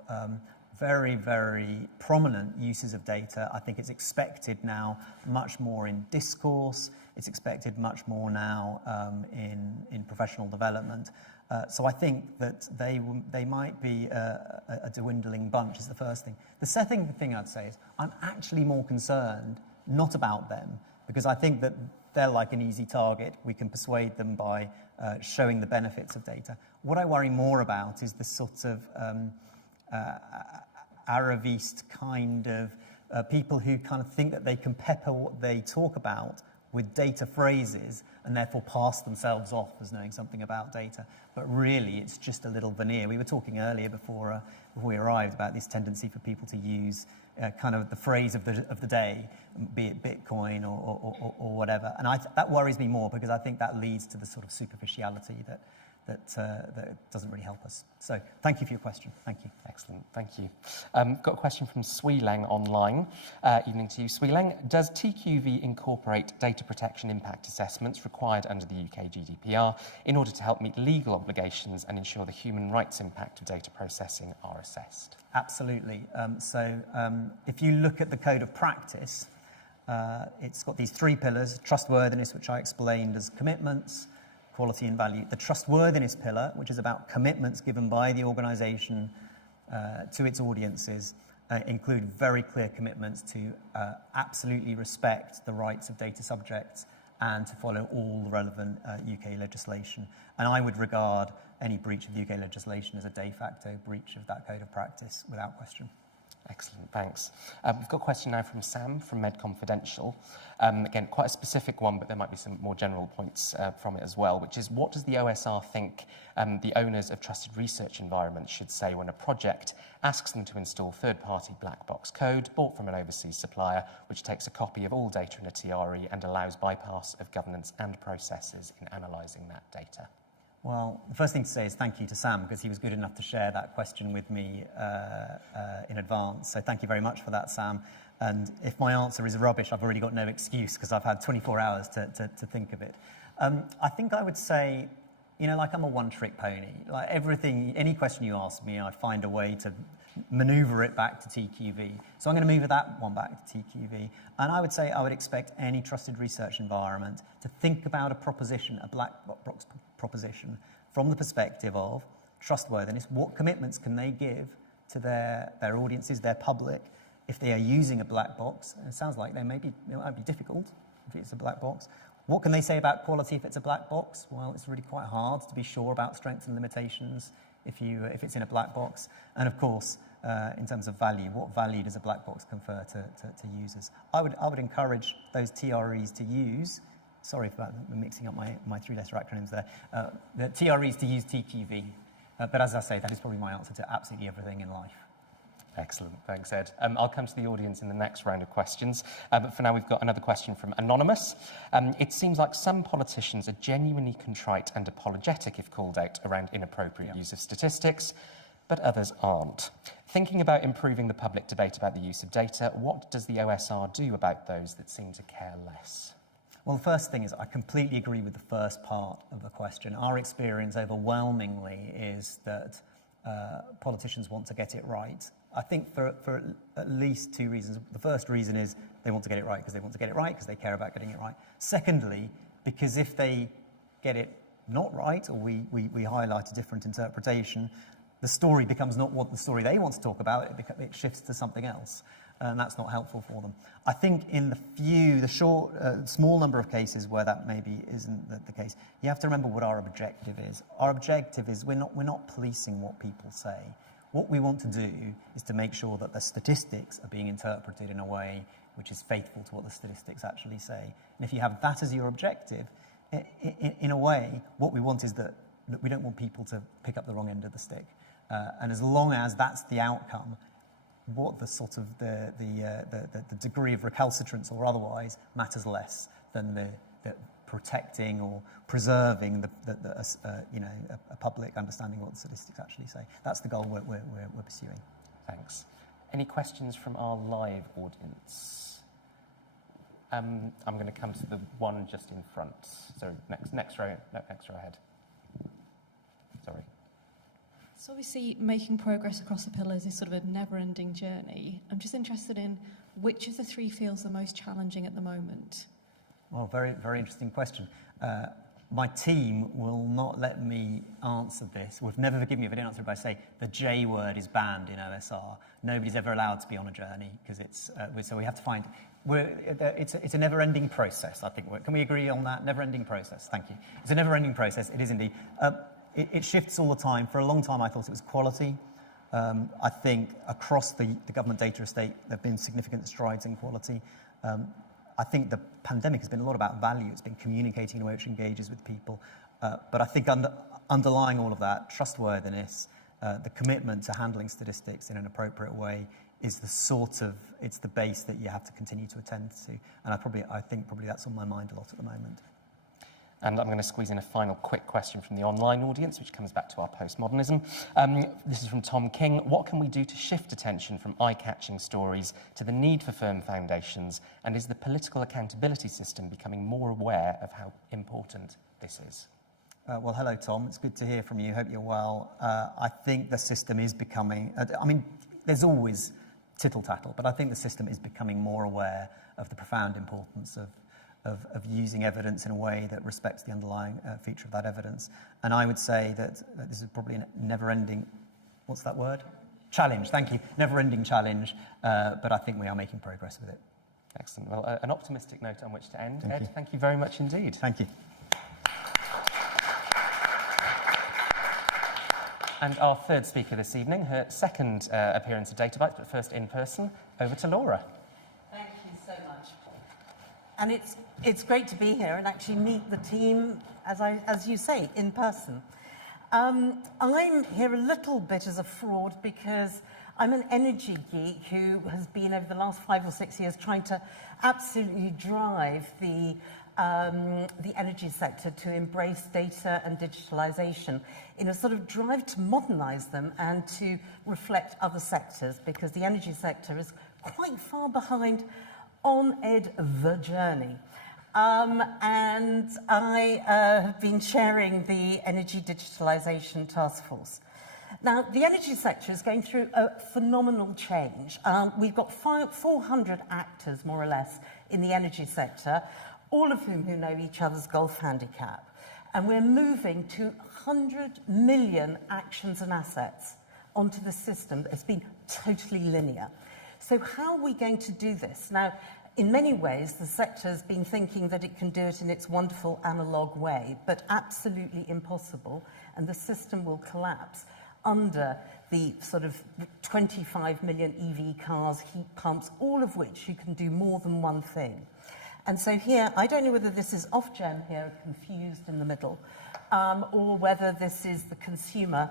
very, very prominent uses of data. I think it's expected now much more in discourse. It's expected much more now in professional development. So I think that they might be a dwindling bunch is the first thing. The second thing I'd say is I'm actually more concerned not about them, because I think that they're like an easy target. We can persuade them by showing the benefits of data. What I worry more about is the sort of Aravist kind of people who kind of think that they can pepper what they talk about with data phrases and therefore pass themselves off as knowing something about data. But really, it's just a little veneer. We were talking earlier before we arrived about this tendency for people to use kind of the phrase of the day, be it Bitcoin or whatever. And that worries me more, because I think that leads to the sort of superficiality that doesn't really help us. So thank you for your question. Thank you. Excellent, thank you. Got a question from Sweelang online. Evening to you, Sweelang. Does TQV incorporate data protection impact assessments required under the UK GDPR in order to help meet legal obligations and ensure the human rights impact of data processing are assessed? Absolutely. So if you look at the code of practice, it's got these three pillars: trustworthiness, which I explained as commitments, quality and value. The trustworthiness pillar, which is about commitments given by the organisation to its audiences, include very clear commitments to absolutely respect the rights of data subjects and to follow all the relevant UK legislation. And I would regard any breach of the UK legislation as a de facto breach of that code of practice, without question. Excellent, thanks. We've got a question now from Sam from Med Confidential. Again, quite a specific one, but there might be some more general points from it as well, which is, what does the OSR think the owners of trusted research environments should say when a project asks them to install third-party black box code bought from an overseas supplier, which takes a copy of all data in a TRE and allows bypass of governance and processes in analysing that data? Well, the first thing to say is thank you to Sam, because he was good enough to share that question with me in advance. So thank you very much for that, Sam. And if my answer is rubbish, I've already got no excuse, because I've had 24 hours to think of it. I think I would say You know, like I'm a one-trick pony. Like everything, any question you ask me, I find a way to maneuver it back to TQV. So I'm going to move that one back to TQV. And I would say I would expect any trusted research environment to think about a proposition, a black box proposition, from the perspective of trustworthiness. What commitments can they give to their audiences, their public, if they are using a black box? And it sounds like it might be difficult if it's a black box. What can they say about quality if it's a black box? Well, it's really quite hard to be sure about strengths and limitations if it's in a black box. And of course, in terms of value, what value does a black box confer to users? I would encourage those TREs to use, sorry for mixing up my three-letter acronyms there, the TREs to use TQV. But as I say, that is probably my answer to absolutely everything in life. Excellent, thanks Ed. I'll come to the audience in the next round of questions, but for now we've got another question from Anonymous. It seems like some politicians are genuinely contrite and apologetic if called out around inappropriate use of statistics, but others aren't. Thinking about improving the public debate about the use of data, what does the OSR do about those that seem to care less? Well, the first thing is I completely agree with the first part of the question. Our experience overwhelmingly is that politicians want to get it right. I think for at least two reasons. The first reason is they want to get it right because they want to get it right because they care about getting it right. Secondly, because if they get it not right or we highlight a different interpretation, the story becomes not what the story they want to talk about, it shifts to something else. And that's not helpful for them. I think in the small number of cases where that maybe isn't the case, you have to remember what our objective is. Our objective is we're not policing what people say. What we want to do is to make sure that the statistics are being interpreted in a way which is faithful to what the statistics actually say. And if you have that as your objective, in a way, what we want is that we don't want people to pick up the wrong end of the stick. And as long as that's the outcome, what the sort of the degree of recalcitrance or otherwise matters less than the protecting or preserving a public understanding of what the statistics actually say. That's the goal we're pursuing. Thanks. Any questions from our live audience? I'm going to come to the one just in front. Sorry, next row ahead. Sorry. So obviously making progress across the pillars is sort of a never-ending journey. I'm just interested in which of the three feels the most challenging at the moment? Well, very, very interesting question. My team will not let me answer this. Would never forgive me if I didn't answer it by saying the J word is banned in OSR. Nobody's ever allowed to be on a journey because it's so we have to find. It's a never-ending process. I think. Can we agree on that? Never-ending process. Thank you. It's a never-ending process. It is indeed. It shifts all the time. For a long time, I thought it was quality. I think across the government data estate, there have been significant strides in quality. I think the pandemic has been a lot about value. It's been communicating in a way which engages with people. But I think underlying all of that, trustworthiness, the commitment to handling statistics in an appropriate way is it's the base that you have to continue to attend to. And I think probably that's on my mind a lot at the moment. And I'm going to squeeze in a final quick question from the online audience, which comes back to our postmodernism. This is from Tom King. What can we do to shift attention from eye-catching stories to the need for firm foundations? And is the political accountability system becoming more aware of how important this is? Well, hello, Tom. It's good to hear from you. Hope you're well. I think the system is becoming... there's always tittle-tattle, but I think the system is becoming more aware of the profound importance of using evidence in a way that respects the underlying feature of that evidence. And I would say that this is probably a never-ending, what's that word? Challenge, thank you. Never-ending challenge, but I think we are making progress with it. Excellent. Well, an optimistic note on which to end. Ed, thank you very much indeed. Thank you. And our third speaker this evening, her second appearance at Data Bytes, but first in person, over to Laura. Thank you so much. And it's great to be here and actually meet the team, as you say, in person. I'm here a little bit as a fraud because I'm an energy geek who has been over the last 5 or 6 years trying to absolutely drive the energy sector to embrace data and digitalization in a sort of drive to modernize them and to reflect other sectors, because the energy sector is quite far behind on the journey. and I have been chairing the Energy Digitalization Task Force. Now, the energy sector is going through a phenomenal change. We've got 400 actors, more or less, in the energy sector, all of whom who know each other's golf handicap. And we're moving to 100 million actions and assets onto the system that has been totally linear. So how are we going to do this? Now, in many ways, the sector has been thinking that it can do it in its wonderful analog way, but absolutely impossible, and the system will collapse under the sort of 25 million EV cars, heat pumps, all of which you can do more than one thing. And so here, I don't know whether this is Ofgem here, confused in the middle, or whether this is the consumer,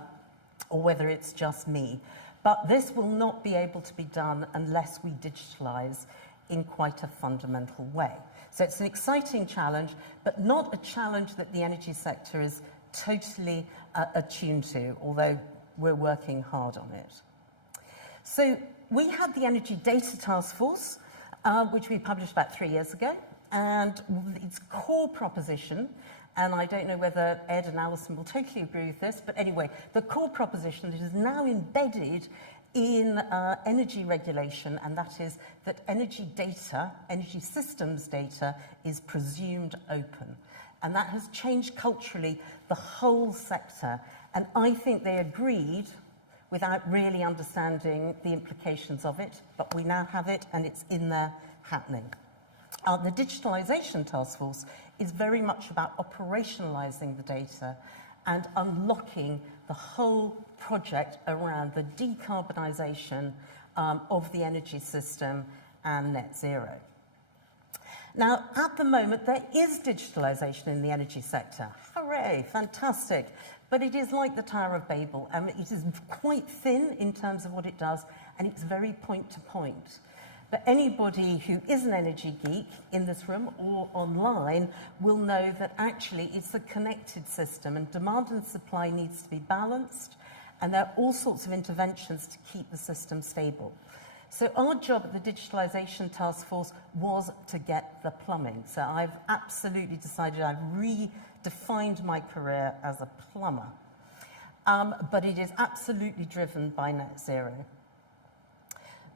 or whether it's just me. But this will not be able to be done unless we digitalise in quite a fundamental way. So it's an exciting challenge, but not a challenge that the energy sector is totally attuned to, although we're working hard on it. So we had the Energy Data Task Force, which we published about 3 years ago, and its core proposition, and I don't know whether Ed and Alison will totally agree with this, but anyway, the core proposition that is now embedded in energy regulation, and that is that energy data, energy systems data, is presumed open. And that has changed culturally the whole sector. And I think they agreed without really understanding the implications of it, but we now have it and it's in there happening. The Digitalization Task Force is very much about operationalizing the data and unlocking the whole project around the decarbonisation of the energy system and net zero. Now, at the moment, there is digitalisation in the energy sector. Hooray, fantastic. But it is like the Tower of Babel. It is quite thin in terms of what it does, and it's very point to point. But anybody who is an energy geek in this room or online will know that actually it's a connected system, and demand and supply needs to be balanced, and there are all sorts of interventions to keep the system stable. So our job at the Digitalisation Task Force was to get the plumbing. So I've absolutely decided I've redefined my career as a plumber. But it is absolutely driven by net zero.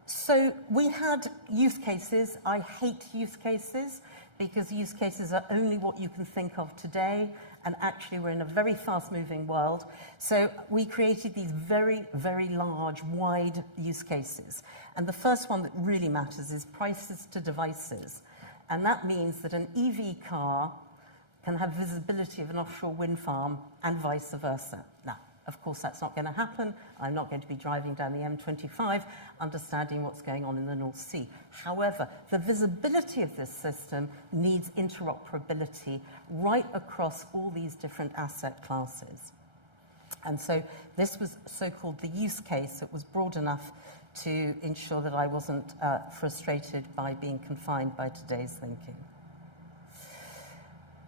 So we had use cases. I hate use cases because use cases are only what you can think of today, and actually we're in a very fast-moving world. So we created these very, very large, wide use cases. And the first one that really matters is prices to devices. And that means that an EV car can have visibility of an offshore wind farm and vice versa. Now, of course, that's not going to happen. I'm not going to be driving down the M25 understanding what's going on in the North Sea. However, the visibility of this system needs interoperability right across all these different asset classes. And so this was so-called the use case. It was broad enough to ensure that I wasn't frustrated by being confined by today's thinking.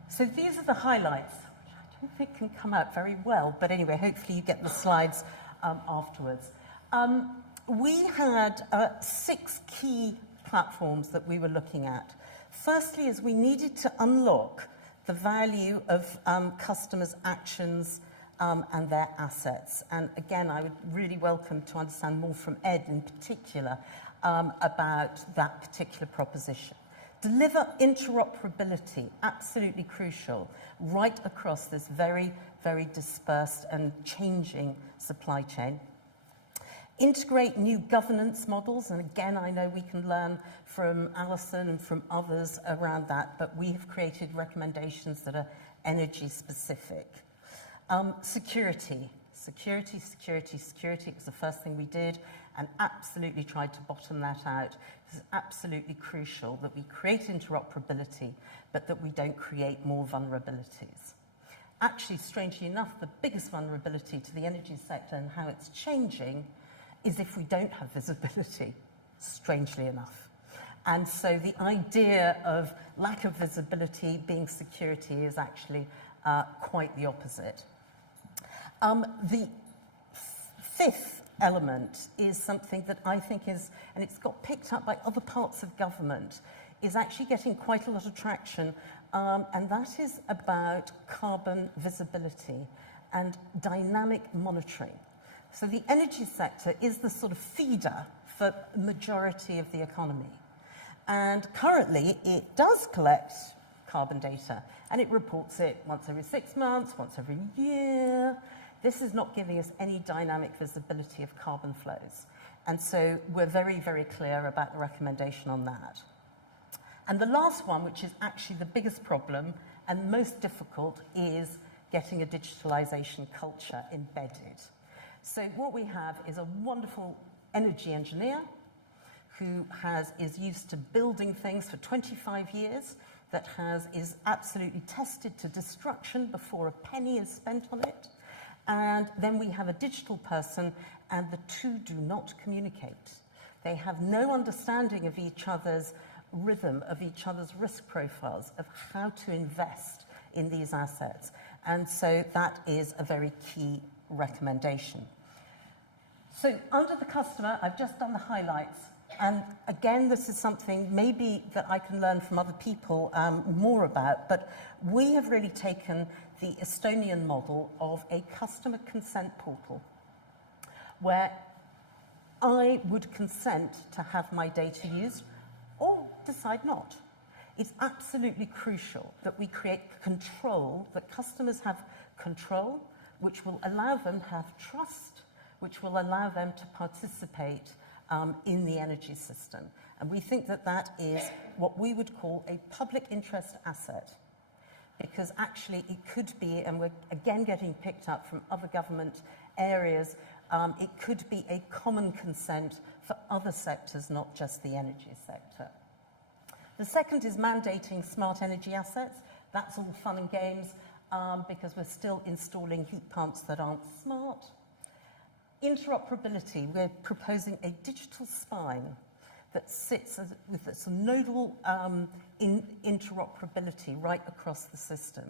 So these are the highlights. I don't think can come out very well, but anyway, hopefully you get the slides afterwards. We had 6 key platforms that we were looking at. Firstly, is we needed to unlock the value of customers' actions and their assets. And again, I would really welcome to understand more from Ed in particular about that particular proposition. Deliver interoperability, absolutely crucial, right across this very, very dispersed and changing supply chain. Integrate new governance models, and again, I know we can learn from Alison and from others around that, but we have created recommendations that are energy specific. Security. Security, security, security. It was the first thing we did, and absolutely tried to bottom that out. It's absolutely crucial that we create interoperability, but that we don't create more vulnerabilities. Actually, strangely enough, the biggest vulnerability to the energy sector and how it's changing is if we don't have visibility, strangely enough. And so the idea of lack of visibility being security is actually quite the opposite. The fifth element is something that I think is, and it's got picked up by other parts of government, is actually getting quite a lot of traction, and that is about carbon visibility and dynamic monitoring. So the energy sector is the sort of feeder for the majority of the economy. And currently, it does collect carbon data, and it reports it once every 6 months, once every year. This is not giving us any dynamic visibility of carbon flows. And so we're very, very clear about the recommendation on that. And the last one, which is actually the biggest problem and most difficult, is getting a digitalization culture embedded. So what we have is a wonderful energy engineer who is used to building things for 25 years, that is absolutely tested to destruction before a penny is spent on it. And then we have a digital person, and the two do not communicate. They have no understanding of each other's rhythm, of each other's risk profiles, of how to invest in these assets. And so that is a very key recommendation. So under the customer, I've just done the highlights. And again, this is something maybe that I can learn from other people more about, but we have really taken the Estonian model of a customer consent portal, where I would consent to have my data used or decide not. It's absolutely crucial that we create control, that customers have control, which will allow them to have trust, which will allow them to participate in the energy system. And we think that that is what we would call a public interest asset, because actually it could be, and we're again getting picked up from other government areas, it could be a common consent for other sectors, not just the energy sector. The second is mandating smart energy assets. That's all fun and games because we're still installing heat pumps that aren't smart. Interoperability, we're proposing a digital spine that sits with some nodal interoperability right across the system.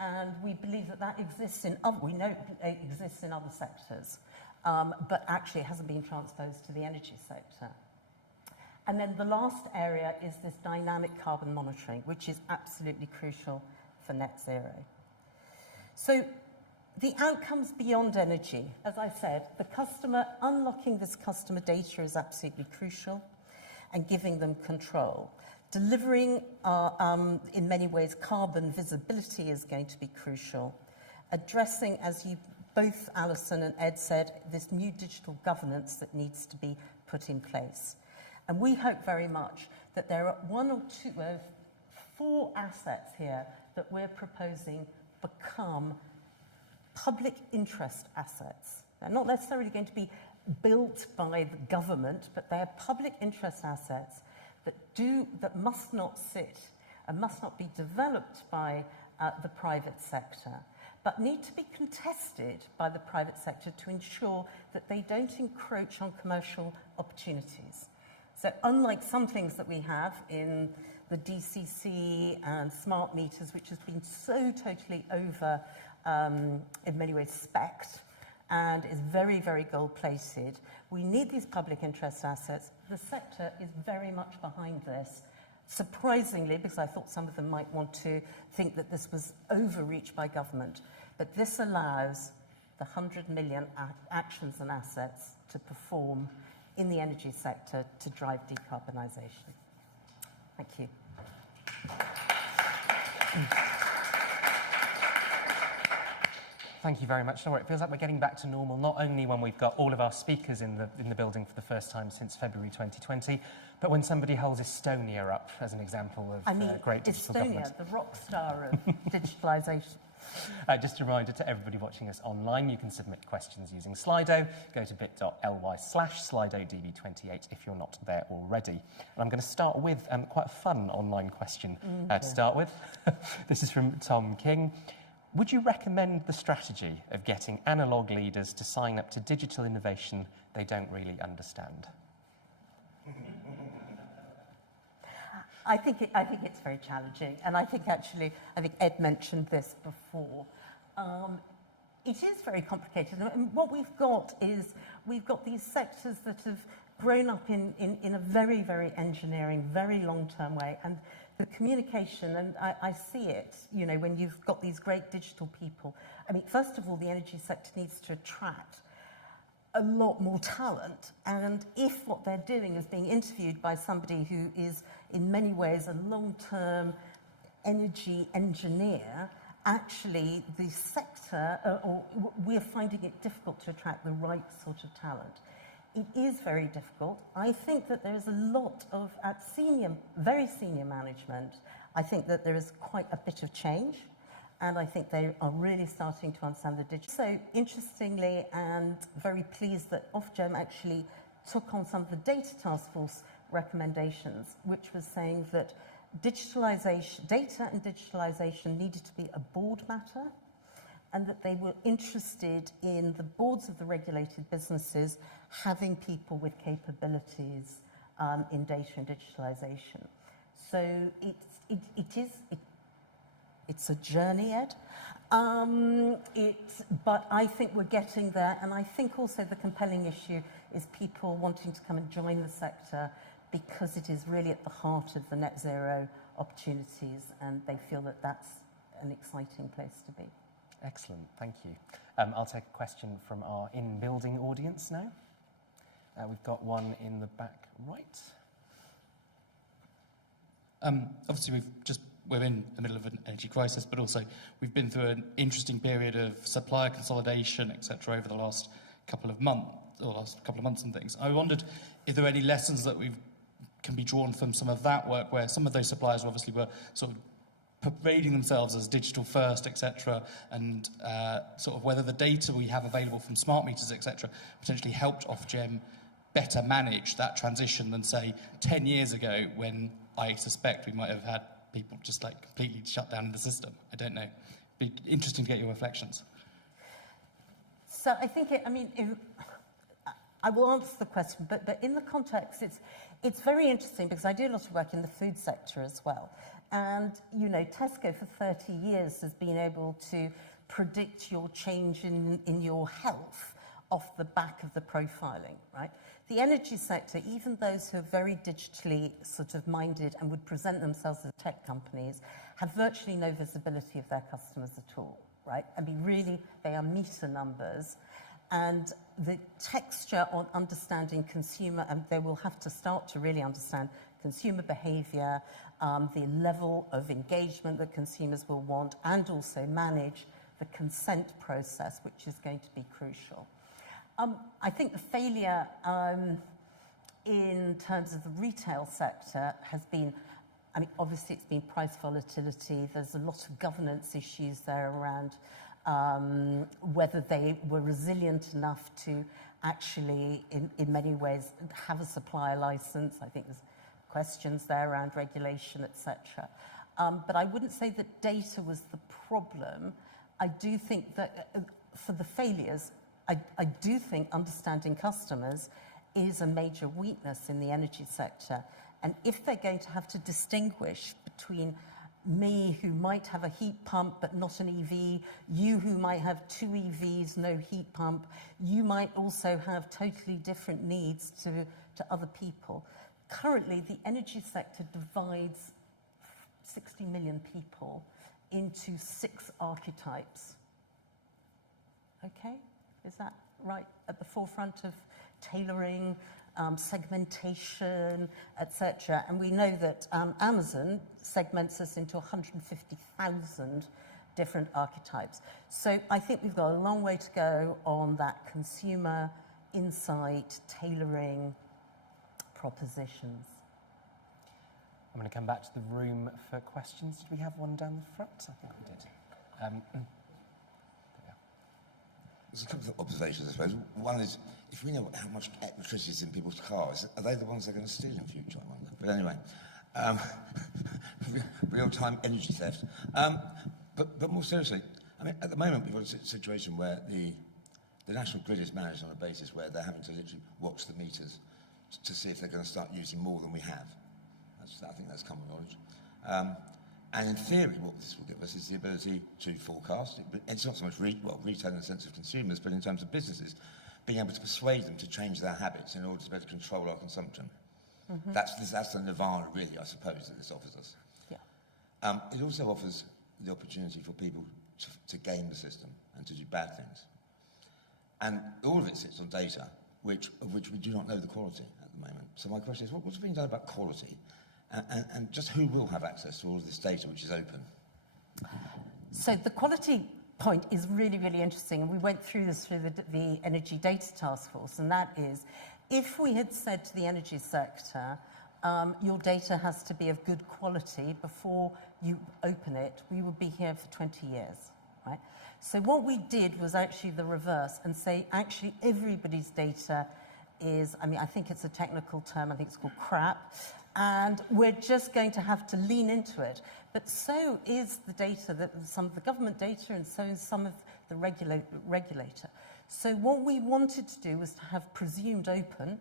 And we believe that that exists in other, we know it exists in other sectors, but actually it hasn't been transposed to the energy sector. And then the last area is this dynamic carbon monitoring, which is absolutely crucial for net zero. So the outcomes beyond energy, as I said, the customer, unlocking this customer data is absolutely crucial, and giving them control. Delivering, in many ways, carbon visibility is going to be crucial. Addressing, as you both, Alison and Ed, said, this new digital governance that needs to be put in place. And we hope very much that there are 1 or 2, 4 assets here that we're proposing become public interest assets. They're not necessarily going to be built by the government, but they're public interest assets that must not sit and must not be developed by the private sector, but need to be contested by the private sector to ensure that they don't encroach on commercial opportunities. So unlike some things that we have in the DCC and smart meters, which has been so totally over, in many ways, spec'd and is very, very gold-plated, we need these public interest assets. The sector is very much behind this, surprisingly, because I thought some of them might want to think that this was overreach by government. But this allows the 100 million actions and assets to perform in the energy sector to drive decarbonisation. Thank you. Thank you very much, Laura. It feels like we're getting back to normal, not only when we've got all of our speakers in the building for the first time since February 2020, but when somebody holds Estonia up as an example of great digital government. Estonia, the rock star of digitalisation. Just a reminder to everybody watching us online, you can submit questions using Slido. Go to bit.ly/SlidoDB28 if you're not there already. And I'm going to start with quite a fun online question to start with. This is from Tom King. Would you recommend the strategy of getting analogue leaders to sign up to digital innovation they don't really understand? I think it's very challenging, and I think Ed mentioned this before. It is very complicated, and what we've got is these sectors that have grown up in a very, very engineering, very long-term way. And the communication, and I see it, you know, when you've got these great digital people. I mean, first of all, the energy sector needs to attract a lot more talent. And if what they're doing is being interviewed by somebody who is in many ways a long-term energy engineer, actually the sector, or we're finding it difficult to attract the right sort of talent. It is very difficult. I think that there is a lot of, at senior, very senior management, I think that there is quite a bit of change, and I think they are really starting to understand the digital. So interestingly, and very pleased that Ofgem actually took on some of the data task force recommendations, which was saying that digitalization, data and digitalization needed to be a board matter, and that they were interested in the boards of the regulated businesses having people with capabilities in data and digitalization. So it's a journey, Ed. But I think we're getting there, and I think also the compelling issue is people wanting to come and join the sector because it is really at the heart of the net zero opportunities, and they feel that that's an exciting place to be. Excellent, thank you. I'll take a question from our in-building audience now. We've got one in the back right. Obviously, we're in the middle of an energy crisis, but also we've been through an interesting period of supplier consolidation, etc., over the last couple of months and things. I wondered if there are any lessons that can be drawn from some of that work, where some of those suppliers obviously were sort of parading themselves as digital first, etc., and sort of whether the data we have available from smart meters, etc., potentially helped Ofgem better manage that transition than, say, 10 years ago, when I suspect we might have had people just like completely shut down in the system. I don't know. Be interesting to get your reflections. So I think, I will answer the question, but in the context, it's very interesting because I do a lot of work in the food sector as well. And, you know, Tesco for 30 years has been able to predict your change in your health off the back of the profiling, right? The energy sector, even those who are very digitally sort of minded and would present themselves as tech companies, have virtually no visibility of their customers at all, right? I mean, really, they are meter numbers. And the texture on understanding consumer, and they will have to start to really understand consumer behaviour, the level of engagement that consumers will want, and also manage the consent process, which is going to be crucial. I think the failure in terms of the retail sector has been, I mean, obviously it's been price volatility. There's a lot of governance issues there around whether they were resilient enough to actually, in many ways, have a supplier license. I think there's questions there around regulation, etc. But I wouldn't say that data was the problem. I do think that for the failures, I do think understanding customers is a major weakness in the energy sector. And if they're going to have to distinguish between me, who might have a heat pump but not an EV, you who might have 2 EVs, no heat pump, you might also have totally different needs to other people. Currently, the energy sector divides 60 million people into 6 archetypes. Okay? Is that right? At the forefront of tailoring, segmentation, etc. And we know that Amazon segments us into 150,000 different archetypes. So I think we've got a long way to go on that consumer insight, tailoring propositions. I'm going to come back to the room for questions. Did we have one down the front? I think we did. There's a couple of observations, I suppose. One is, if we know how much electricity is in people's cars, are they the ones they're going to steal in future, I wonder? But anyway, real-time energy theft. But more seriously, I mean, at the moment, we've got a situation where the national grid is managed on a basis where they're having to literally watch the meters to see if they're going to start using more than we have. I think that's common knowledge. And in theory, what this will give us is the ability to forecast. It's not so much retail in the sense of consumers, but in terms of businesses, being able to persuade them to change their habits in order to be able to control our consumption. That's the nirvana, really, I suppose, that this offers us. Yeah. It also offers the opportunity for people to game the system and to do bad things. And all of it sits on data, of which we do not know the quality at the moment. So my question is, what's being done about quality? And just who will have access to all of this data, which is open? So the quality point is really, really interesting. And we went through this through the Energy Data Task Force, and that is, if we had said to the energy sector, your data has to be of good quality before you open it, we would be here for 20 years, right? So what we did was actually the reverse and say, actually, everybody's data is, I mean, I think it's a technical term, I think it's called crap, and we're just going to have to lean into it. But so is the data, some of the government data, and so is some of the regulator. So what we wanted to do was to have presumed open,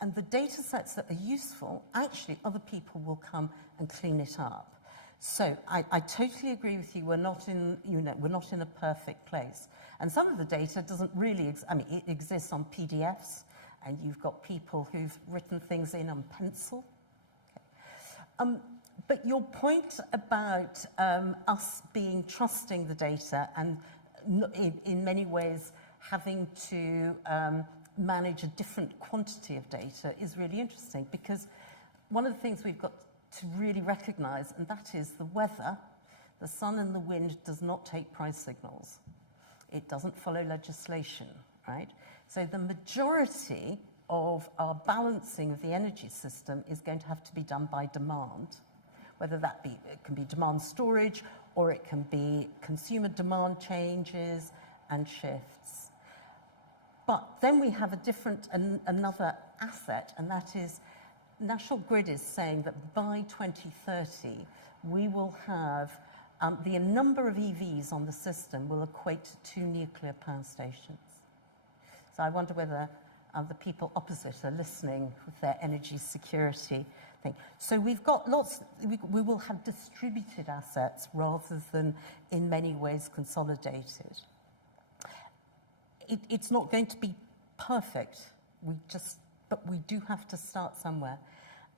and the data sets that are useful, actually other people will come and clean it up. So I totally agree with you. We're not in, we're not in a perfect place. And some of the data doesn't really, it exists on PDFs, and you've got people who've written things in on pencil. Okay. But your point about us trusting the data and in many ways having to manage a different quantity of data is really interesting, because one of the things we've got to really recognise, and that is the weather, the sun and the wind does not take price signals. It doesn't follow legislation, right? So the majority of our balancing of the energy system is going to have to be done by demand, whether that be, it can be demand storage, or it can be consumer demand changes and shifts. But then we have another asset, and that is National Grid is saying that by 2030, we will have the number of EVs on the system will equate to 2 nuclear power stations. So I wonder whether the people opposite are listening with their energy security thing. So we've got we will have distributed assets rather than in many ways consolidated. It's not going to be perfect. But we do have to start somewhere,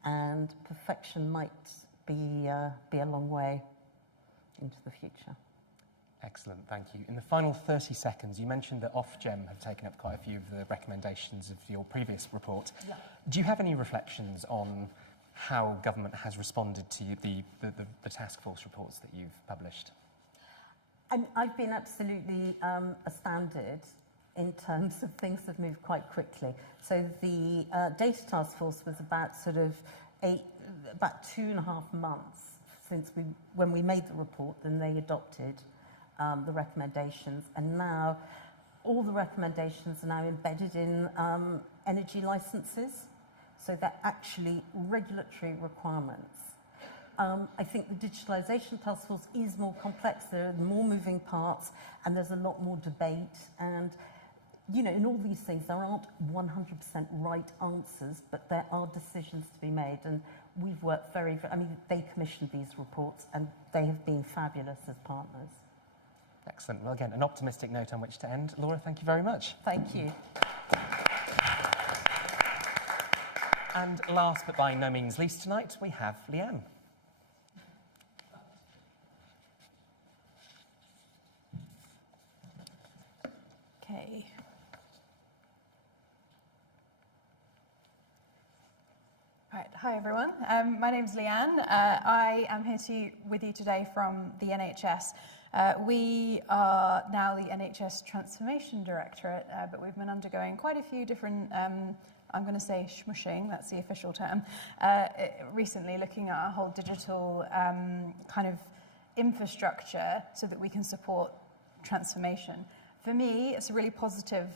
and perfection might be a long way into the future. Excellent, thank you. In the final 30 seconds, you mentioned that Ofgem have taken up quite a few of the recommendations of your previous report. Yeah. Do you have any reflections on how government has responded to the task force reports that you've published? I've been absolutely astounded in terms of things that move quite quickly. So the data task force was about about 2.5 months since when we made the report, then they adopted the recommendations, and now all the recommendations are now embedded in energy licenses, so they're actually regulatory requirements. I think the digitalization task force is more complex, there are more moving parts, and there's a lot more debate, and in all these things, there aren't 100% right answers, but there are decisions to be made. And we've worked they commissioned these reports, and they have been fabulous as partners. Excellent. Well, again, an optimistic note on which to end. Laura, thank you very much. Thank you. And last but by no means least tonight, we have Leanne. Okay. Right. Hi, everyone. My name's Leanne. I am here with you today from the NHS. We are now the NHS Transformation Directorate, but we've been undergoing quite a few different, I'm going to say smushing, that's the official term, recently looking at our whole digital kind of infrastructure so that we can support transformation. For me, it's a really positive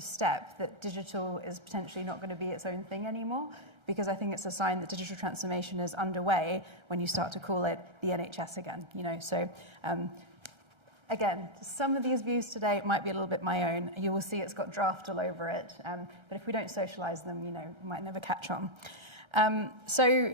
step that digital is potentially not going to be its own thing anymore, because I think it's a sign that digital transformation is underway when you start to call it the NHS again. So again, some of these views today might be a little bit my own. You will see it's got draft all over it, but if we don't socialise them, we might never catch on. So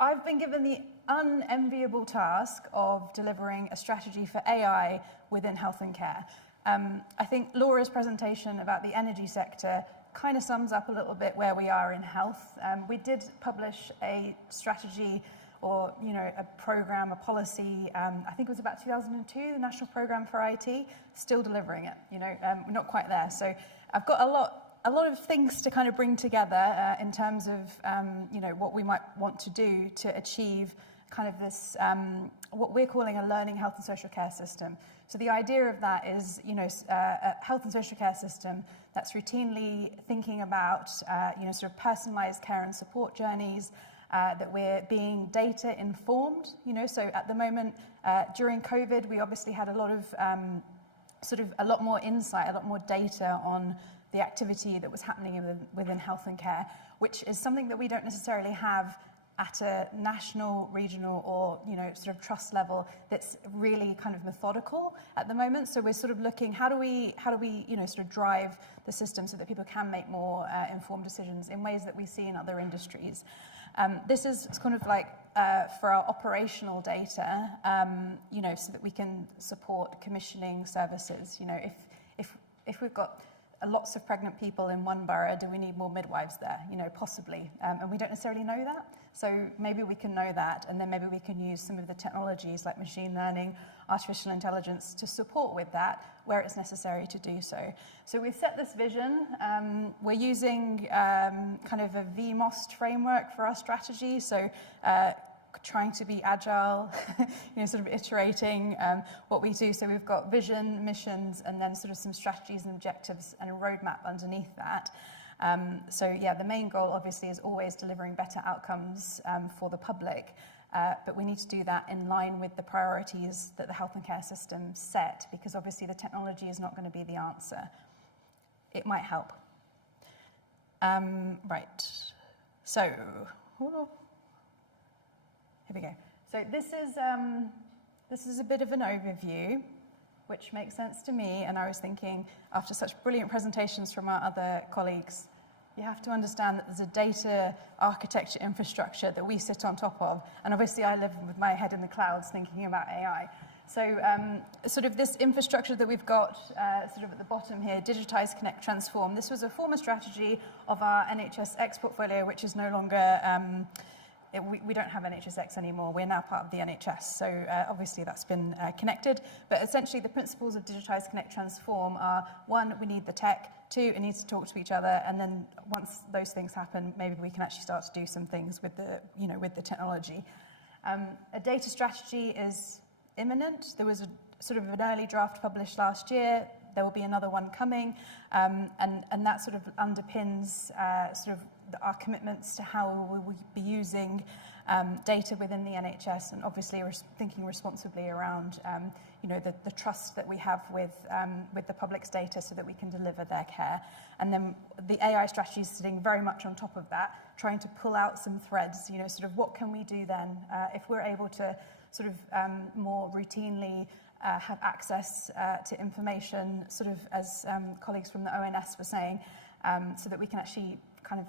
I've been given the unenviable task of delivering a strategy for AI within health and care. I think Laura's presentation about the energy sector kind of sums up a little bit where we are in health. We did publish a strategy or, a program, a policy, I think it was about 2002, the National Programme for IT, still delivering it, we're not quite there. So I've got a lot of things to kind of bring together in terms of, what we might want to do to achieve kind of this, what we're calling a learning health and social care system. So the idea of that is, a health and social care system that's routinely thinking about, sort of personalised care and support journeys, that we're being data informed, so at the moment, during COVID, we obviously had a lot of, a lot more insight, a lot more data on the activity that was happening within health and care, which is something that we don't necessarily have at a national, regional, or sort of trust level that's really kind of methodical at the moment. So we're sort of looking, how do we sort of drive the system so that people can make more informed decisions in ways that we see in other industries. This is kind of like for our operational data, so that we can support commissioning services. If we've got lots of pregnant people in one borough, do we need more midwives there? Possibly. And we don't necessarily know that. So maybe we can know that, and then maybe we can use some of the technologies like machine learning, artificial intelligence to support with that where it's necessary to do so. So we've set this vision. We're using kind of a VMOST framework for our strategy. So trying to be agile, sort of iterating what we do. So we've got vision, missions, and then sort of some strategies and objectives and a roadmap underneath that. The main goal obviously is always delivering better outcomes for the public, but we need to do that in line with the priorities that the health and care system set, because obviously the technology is not going to be the answer. It might help. Right. So, here we go. So this is a bit of an overview, which makes sense to me. And I was thinking, after such brilliant presentations from our other colleagues, you have to understand that there's a data architecture infrastructure that we sit on top of. And obviously I live with my head in the clouds thinking about AI. So sort of this infrastructure that we've got sort of at the bottom here, digitize, connect, transform. This was a former strategy of our NHSX portfolio, which is no longer, we don't have NHSX anymore. We're now part of the NHS. So obviously that's been connected. But essentially the principles of digitize, connect, transform are, one, we need the tech. Two, it needs to talk to each other. And then once those things happen, maybe we can actually start to do some things with the, with the technology. A data strategy is imminent. There was a sort of an early draft published last year. There will be another one coming. And that sort of underpins sort of our commitments to how we will be using data within the NHS, and obviously thinking responsibly around the trust that we have with the public's data so that we can deliver their care. And then the AI strategy is sitting very much on top of that, trying to pull out some threads, sort of what can we do then if we're able to sort of more routinely have access to information, sort of as colleagues from the ONS were saying, so that we can actually kind of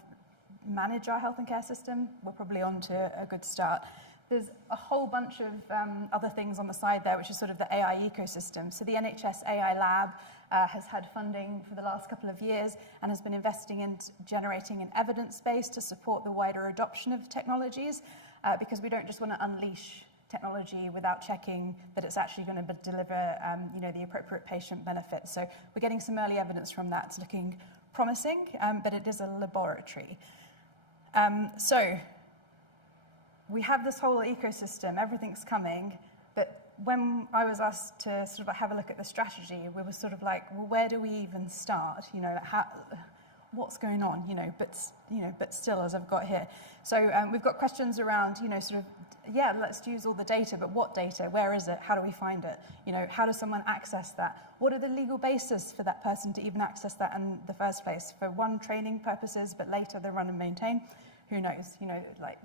manage our health and care system. We're probably on to a good start. There's a whole bunch of other things on the side there, which is sort of the AI ecosystem. So the NHS AI Lab has had funding for the last couple of years and has been investing in generating an evidence base to support the wider adoption of technologies, because we don't just want to unleash technology without checking that it's actually going to deliver the appropriate patient benefit. So we're getting some early evidence from that. It's looking promising, but it is a laboratory. So we have this whole ecosystem, everything's coming, but when I was asked to sort of have a look at the strategy, we were sort of like, well, where do we even start? What's going on? But still, as I've got here. So we've got questions around, let's use all the data, but what data? Where is it? How do we find it? How does someone access that? What are the legal basis for that person to even access that in the first place? For one, training purposes, but later they run and maintain. Who knows?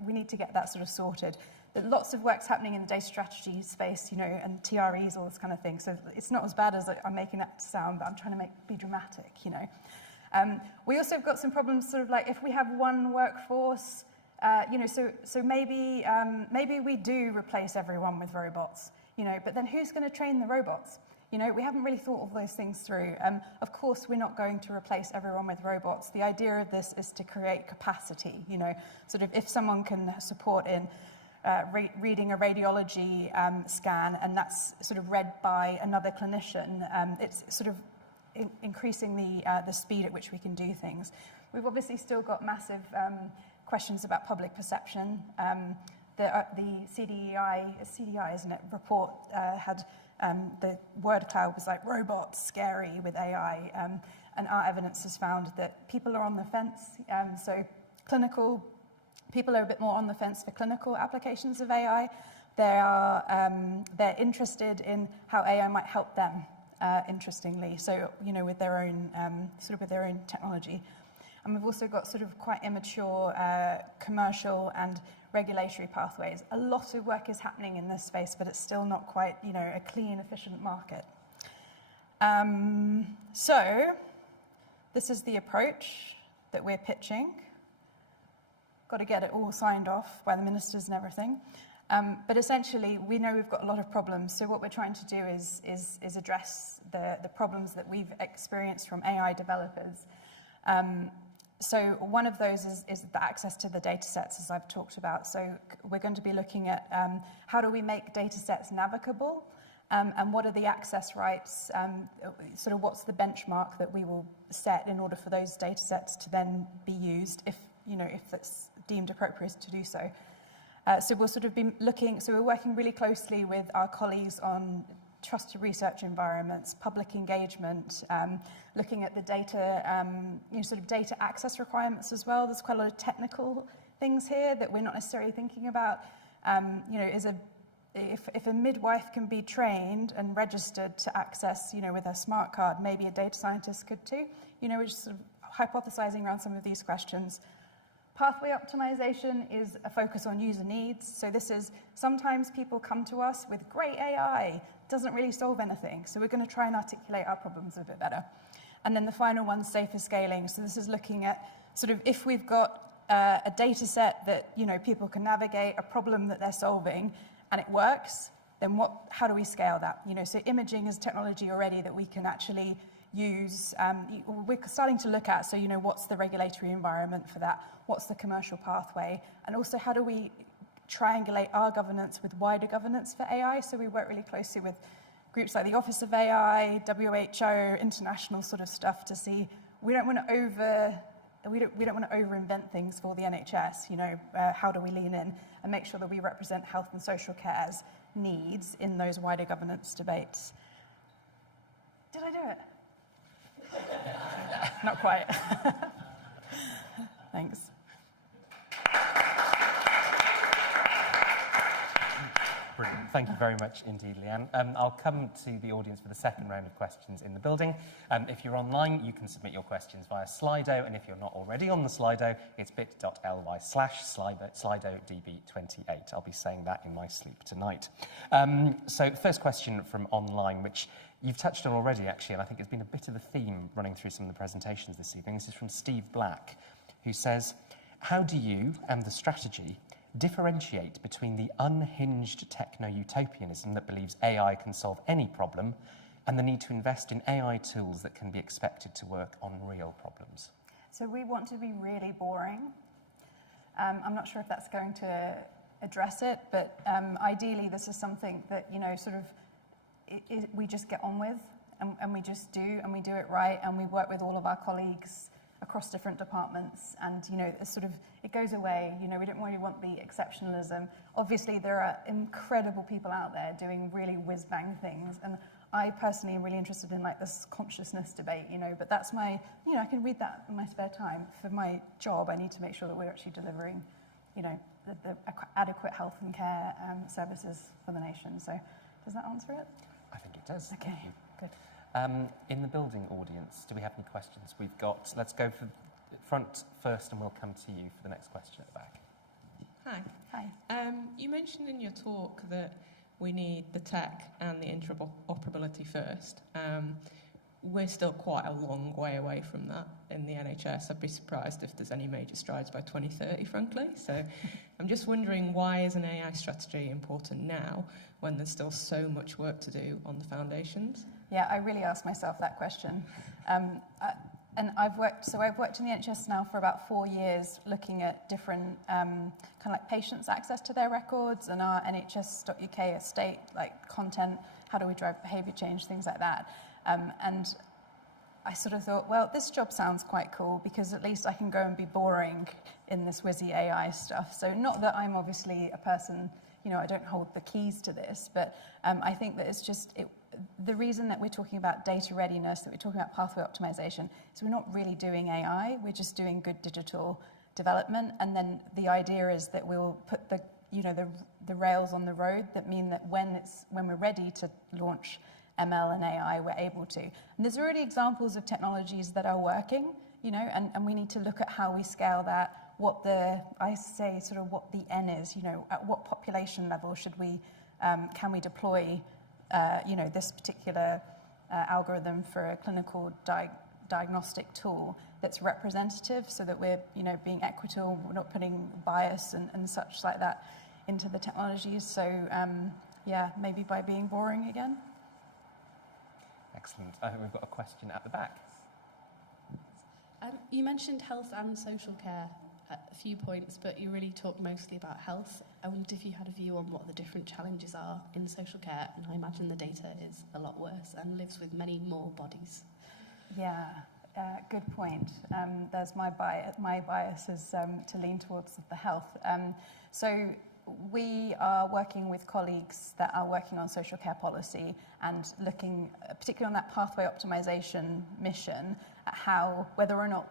We need to get that sort of sorted. There's lots of work's happening in the data strategy space, and TREs, all this kind of thing. So it's not as bad as I'm making that sound, but I'm trying to be dramatic, We also have got some problems, sort of like if we have one workforce, so maybe we do replace everyone with robots, but then who's going to train the robots? You know, we haven't really thought of those things through. Of course, we're not going to replace everyone with robots. The idea of this is to create capacity, you know, sort of if someone can support in reading a radiology scan and that's sort of read by another clinician, it's sort of increasing the speed at which we can do things. We've obviously still got massive questions about public perception. The CDI, isn't it, report had the word cloud was like robots, scary with AI, and our evidence has found that people are on the fence. So people are a bit more on the fence for clinical applications of AI. They're interested in how AI might help them, interestingly. So, you know, with their own technology. And we've also got sort of quite immature commercial and regulatory pathways. A lot of work is happening in this space, but it's still not quite, you know, a clean, efficient market. So this is the approach that we're pitching. Got to get it all signed off by the ministers and everything. But essentially, we know we've got a lot of problems. So what we're trying to do is address the problems that we've experienced from AI developers. So one of those is the access to the data sets, as I've talked about. So we're going to be looking at how do we make data sets navigable, and what are the access rights, sort of what's the benchmark that we will set in order for those data sets to then be used if it's deemed appropriate to do so. So we'll sort of be we're working really closely with our colleagues on trusted research environments, public engagement, looking at the data, sort of data access requirements as well. There's quite a lot of technical things here that we're not necessarily thinking about. If a midwife can be trained and registered to access, with a smart card, maybe a data scientist could too. We're just sort of hypothesizing around some of these questions. Pathway optimization is a focus on user needs. So this is, sometimes people come to us with great AI, doesn't really solve anything. So we're going to try and articulate our problems a bit better. And then the final one, safer scaling. So this is looking at sort of if we've got a data set that, people can navigate, a problem that they're solving, and it works, then how do we scale that? So imaging is technology already that we can actually use. We're starting to look at, so what's the regulatory environment for that? What's the commercial pathway? And also, how do we triangulate our governance with wider governance for AI? So we work really closely with groups like the Office of AI, WHO, international sort of stuff to see. We don't want to over-invent things for the NHS. How do we lean in and make sure that we represent health and social care's needs in those wider governance debates? Did I do it? Not quite. Thanks. Brilliant. Thank you very much indeed, Leanne. I'll come to the audience for the second round of questions in the building. If you're online, you can submit your questions via Slido, and if you're not already on the Slido, it's bit.ly/SlidoDB28. I'll be saying that in my sleep tonight. So first question from online, which you've touched on already, actually, and I think it's been a bit of a theme running through some of the presentations this evening. This is from Steve Black, who says, how do you and the strategy differentiate between the unhinged techno-utopianism that believes AI can solve any problem and the need to invest in AI tools that can be expected to work on real problems? So we want to be really boring. I'm not sure if that's going to address it, but ideally this is something that, we just get on with and we just do, and we do it right, and we work with all of our colleagues across different departments, and it goes away. We don't really want the exceptionalism. Obviously, there are incredible people out there doing really whiz-bang things, and I personally am really interested in this consciousness debate. But that's my, I can read that in my spare time. For my job, I need to make sure that we're actually delivering, the adequate health and care services for the nation. So, does that answer it? I think it does. Okay, good. In the building audience, do we have any questions? Let's go for front first, and we'll come to you for the next question at the back. Hi. You mentioned in your talk that we need the tech and the interoperability first. We're still quite a long way away from that in the NHS. I'd be surprised if there's any major strides by 2030, frankly. So I'm just wondering, why is an AI strategy important now when there's still so much work to do on the foundations? Yeah, I really asked myself that question. And I've worked in the NHS now for about 4 years, looking at different kind of like patients' access to their records and our NHS.uk estate, like content, how do we drive behaviour change, things like that. And I sort of thought, well, this job sounds quite cool because at least I can go and be boring in this whizzy AI stuff. So not that I'm obviously a person, you know, I don't hold the keys to this, but I think that it's just, the reason that we're talking about data readiness, that we're talking about pathway optimization, is we're not really doing AI, we're just doing good digital development. And then the idea is that we'll put the rails on the road that mean that when we're ready to launch ML and AI, we're able to. And there's already examples of technologies that are working, you know, and we need to look at how we scale that, what the N is, you know, at what population level should we, can we deploy, this particular algorithm for a clinical diagnostic tool that's representative so that we're, you know, being equitable, we're not putting bias and such like that into the technologies. So, maybe by being boring again. Excellent. I think we've got a question at the back. You mentioned health and social care at a few points, but you really talked mostly about health. I wondered if you had a view on what the different challenges are in social care, and I imagine the data is a lot worse and lives with many more bodies. Yeah, good point. There's my bias. My bias is to lean towards the health. So we are working with colleagues that are working on social care policy and looking, particularly on that pathway optimization mission, at how, whether or not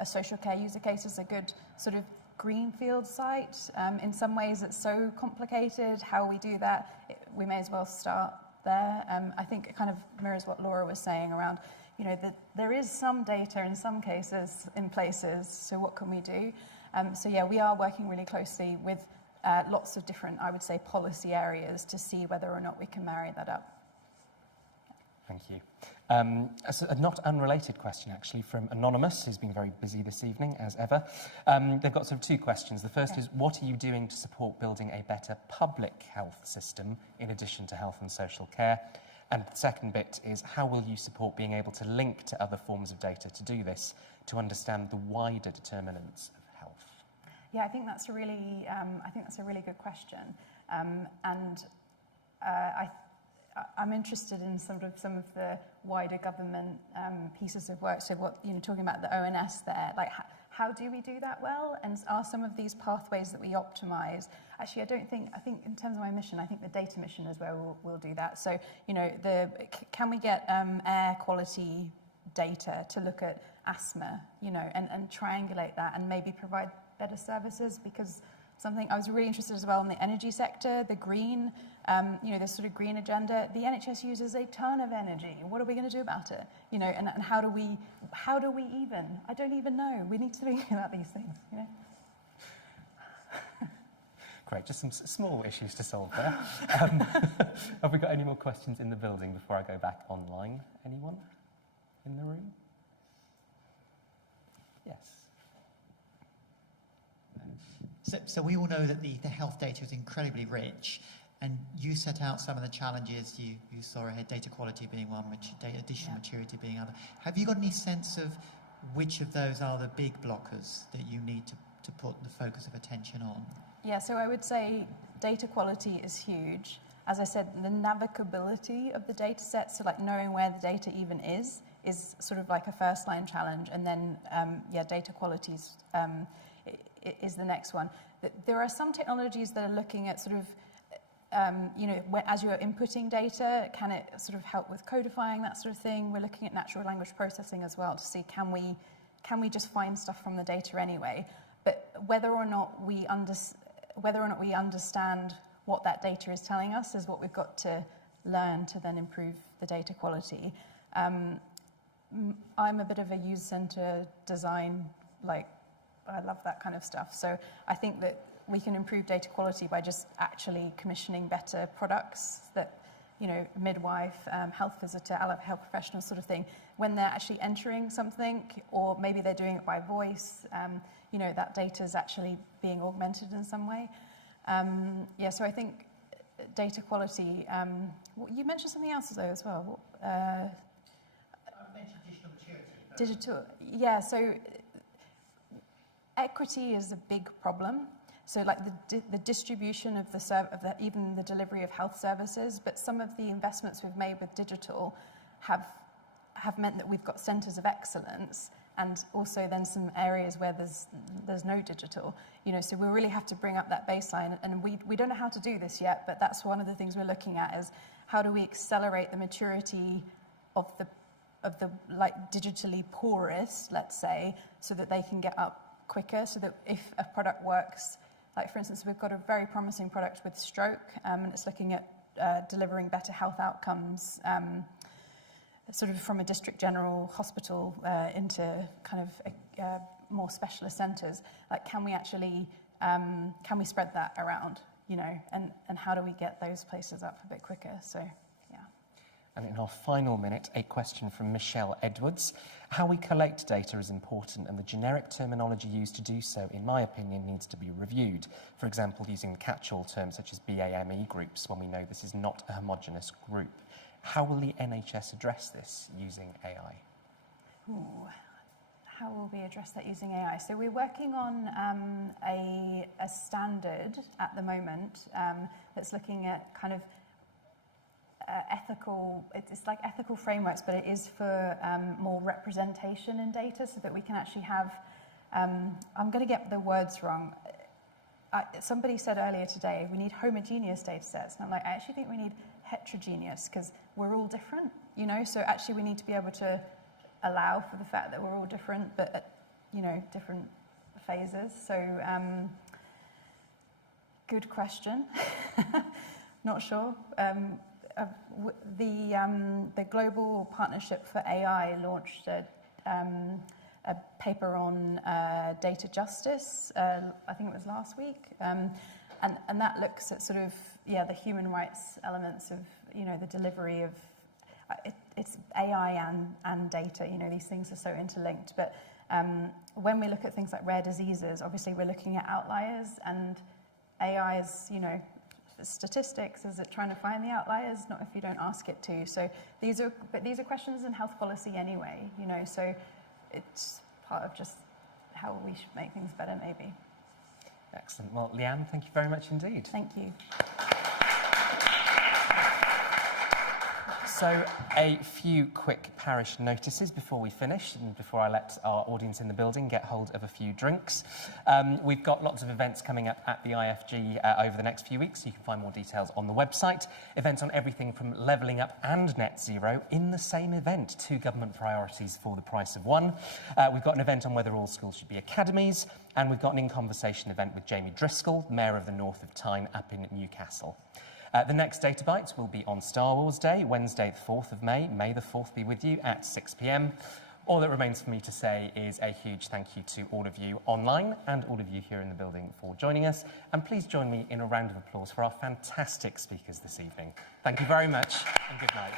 a social care user case is a good sort of greenfield site. In some ways it's so complicated how we do that, we may as well start there. I think it kind of mirrors what Laura was saying around, you know, that there is some data in some cases in places, so what can we do? We are working really closely with lots of different, I would say, policy areas to see whether or not we can marry that up. Thank you. A not unrelated question, actually, from Anonymous, who's been very busy this evening, as ever. They've got sort of two questions. The first is, what are you doing to support building a better public health system in addition to health and social care? And the second bit is, how will you support being able to link to other forms of data to do this, to understand the wider determinants of health? Yeah, I think that's a really good question, I'm interested in some of the wider government pieces of work. So what, you know, talking about the ONS there, like how do we do that well? And are some of these pathways that we optimize? Actually, I think in terms of my mission, I think the data mission is where we'll do that. So, you know, can we get air quality data to look at asthma, you know, and triangulate that and maybe provide better services? Because something I was really interested as well in the energy sector, the green, this sort of green agenda. The NHS uses a ton of energy. What are we going to do about it? You know, and how do we even? I don't even know. We need to think about these things. You know. Great, just some small issues to solve there. Have we got any more questions in the building before I go back online? Anyone in the room? Yes. So we all know that the health data is incredibly rich, and you set out some of the challenges you saw ahead, data quality being one, additional maturity being other. Have you got any sense of which of those are the big blockers that you need to put the focus of attention on? Yeah, so I would say data quality is huge. As I said, the navigability of the data set, so like knowing where the data even is sort of like a first line challenge, and then data quality is the next one. There are some technologies that are looking at sort of, as you're inputting data, can it sort of help with codifying, that sort of thing? We're looking at natural language processing as well to see can we just find stuff from the data anyway. But whether or not we understand what that data is telling us is what we've got to learn to then improve the data quality. I'm a bit of a user-centered design, I love that kind of stuff. So I think that we can improve data quality by just actually commissioning better products that, midwife, health visitor, allied health professional sort of thing, when they're actually entering something, or maybe they're doing it by voice, that data is actually being augmented in some way. So I think data quality, you mentioned something else though as well. digital, yeah, so equity is a big problem. So like the distribution of even the delivery of health services, but some of the investments we've made with digital have meant that we've got centres of excellence, and also then some areas where there's no digital. You know, so we really have to bring up that baseline, and we don't know how to do this yet, but that's one of the things we're looking at, is how do we accelerate the maturity of the like digitally poorest, let's say, so that they can get up quicker, so that if a product works, like for instance, we've got a very promising product with stroke, and it's looking at delivering better health outcomes, sort of from a district general hospital into kind of more specialist centres. Like, can we actually, can we spread that around, you know, and how do we get those places up a bit quicker? So, yeah. And in our final minute, a question from Michelle Edwards. How we collect data is important, and the generic terminology used to do so, in my opinion, needs to be reviewed. For example, using catch-all terms such as BAME groups when we know this is not a homogenous group. How will the NHS address this using AI? Ooh, how will we address that using AI? So we're working on a standard at the moment that's looking at kind of ethical, it's like ethical frameworks, but it is for more representation in data, so that we can actually have, I'm going to get the words wrong. Somebody said earlier today, we need homogeneous data sets. And I'm like, I actually think we need heterogeneous, because we're all different, you know? So actually we need to be able to allow for the fact that we're all different, but at, you know, different phases. So, good question. Not sure. The Global Partnership for AI launched a paper on data justice, I think it was last week, and that looks at sort of, yeah, the human rights elements of, you know, the delivery of, it's AI and data, you know, these things are so interlinked, but when we look at things like rare diseases, obviously we're looking at outliers, and AI is, you know, statistics, is it trying to find the outliers? Not if you don't ask it to. So these are questions in health policy anyway, you know, so it's part of just how we should make things better, maybe. Excellent. Well, Leanne, thank you very much indeed. Thank you. So, a few quick parish notices before we finish, and before I let our audience in the building get hold of a few drinks. We've got lots of events coming up at the IFG over the next few weeks. You can find more details on the website. Events on everything from levelling up and net zero in the same event. 2 government priorities for the price of 1. We've got an event on whether all schools should be academies, and we've got an In Conversation event with Jamie Driscoll, Mayor of the North of Tyne, up in Newcastle. The next Data Bites will be on Star Wars Day, Wednesday the 4th of May. May the 4th be with you at 6 p.m. All that remains for me to say is a huge thank you to all of you online and all of you here in the building for joining us. And please join me in a round of applause for our fantastic speakers this evening. Thank you very much, and good night.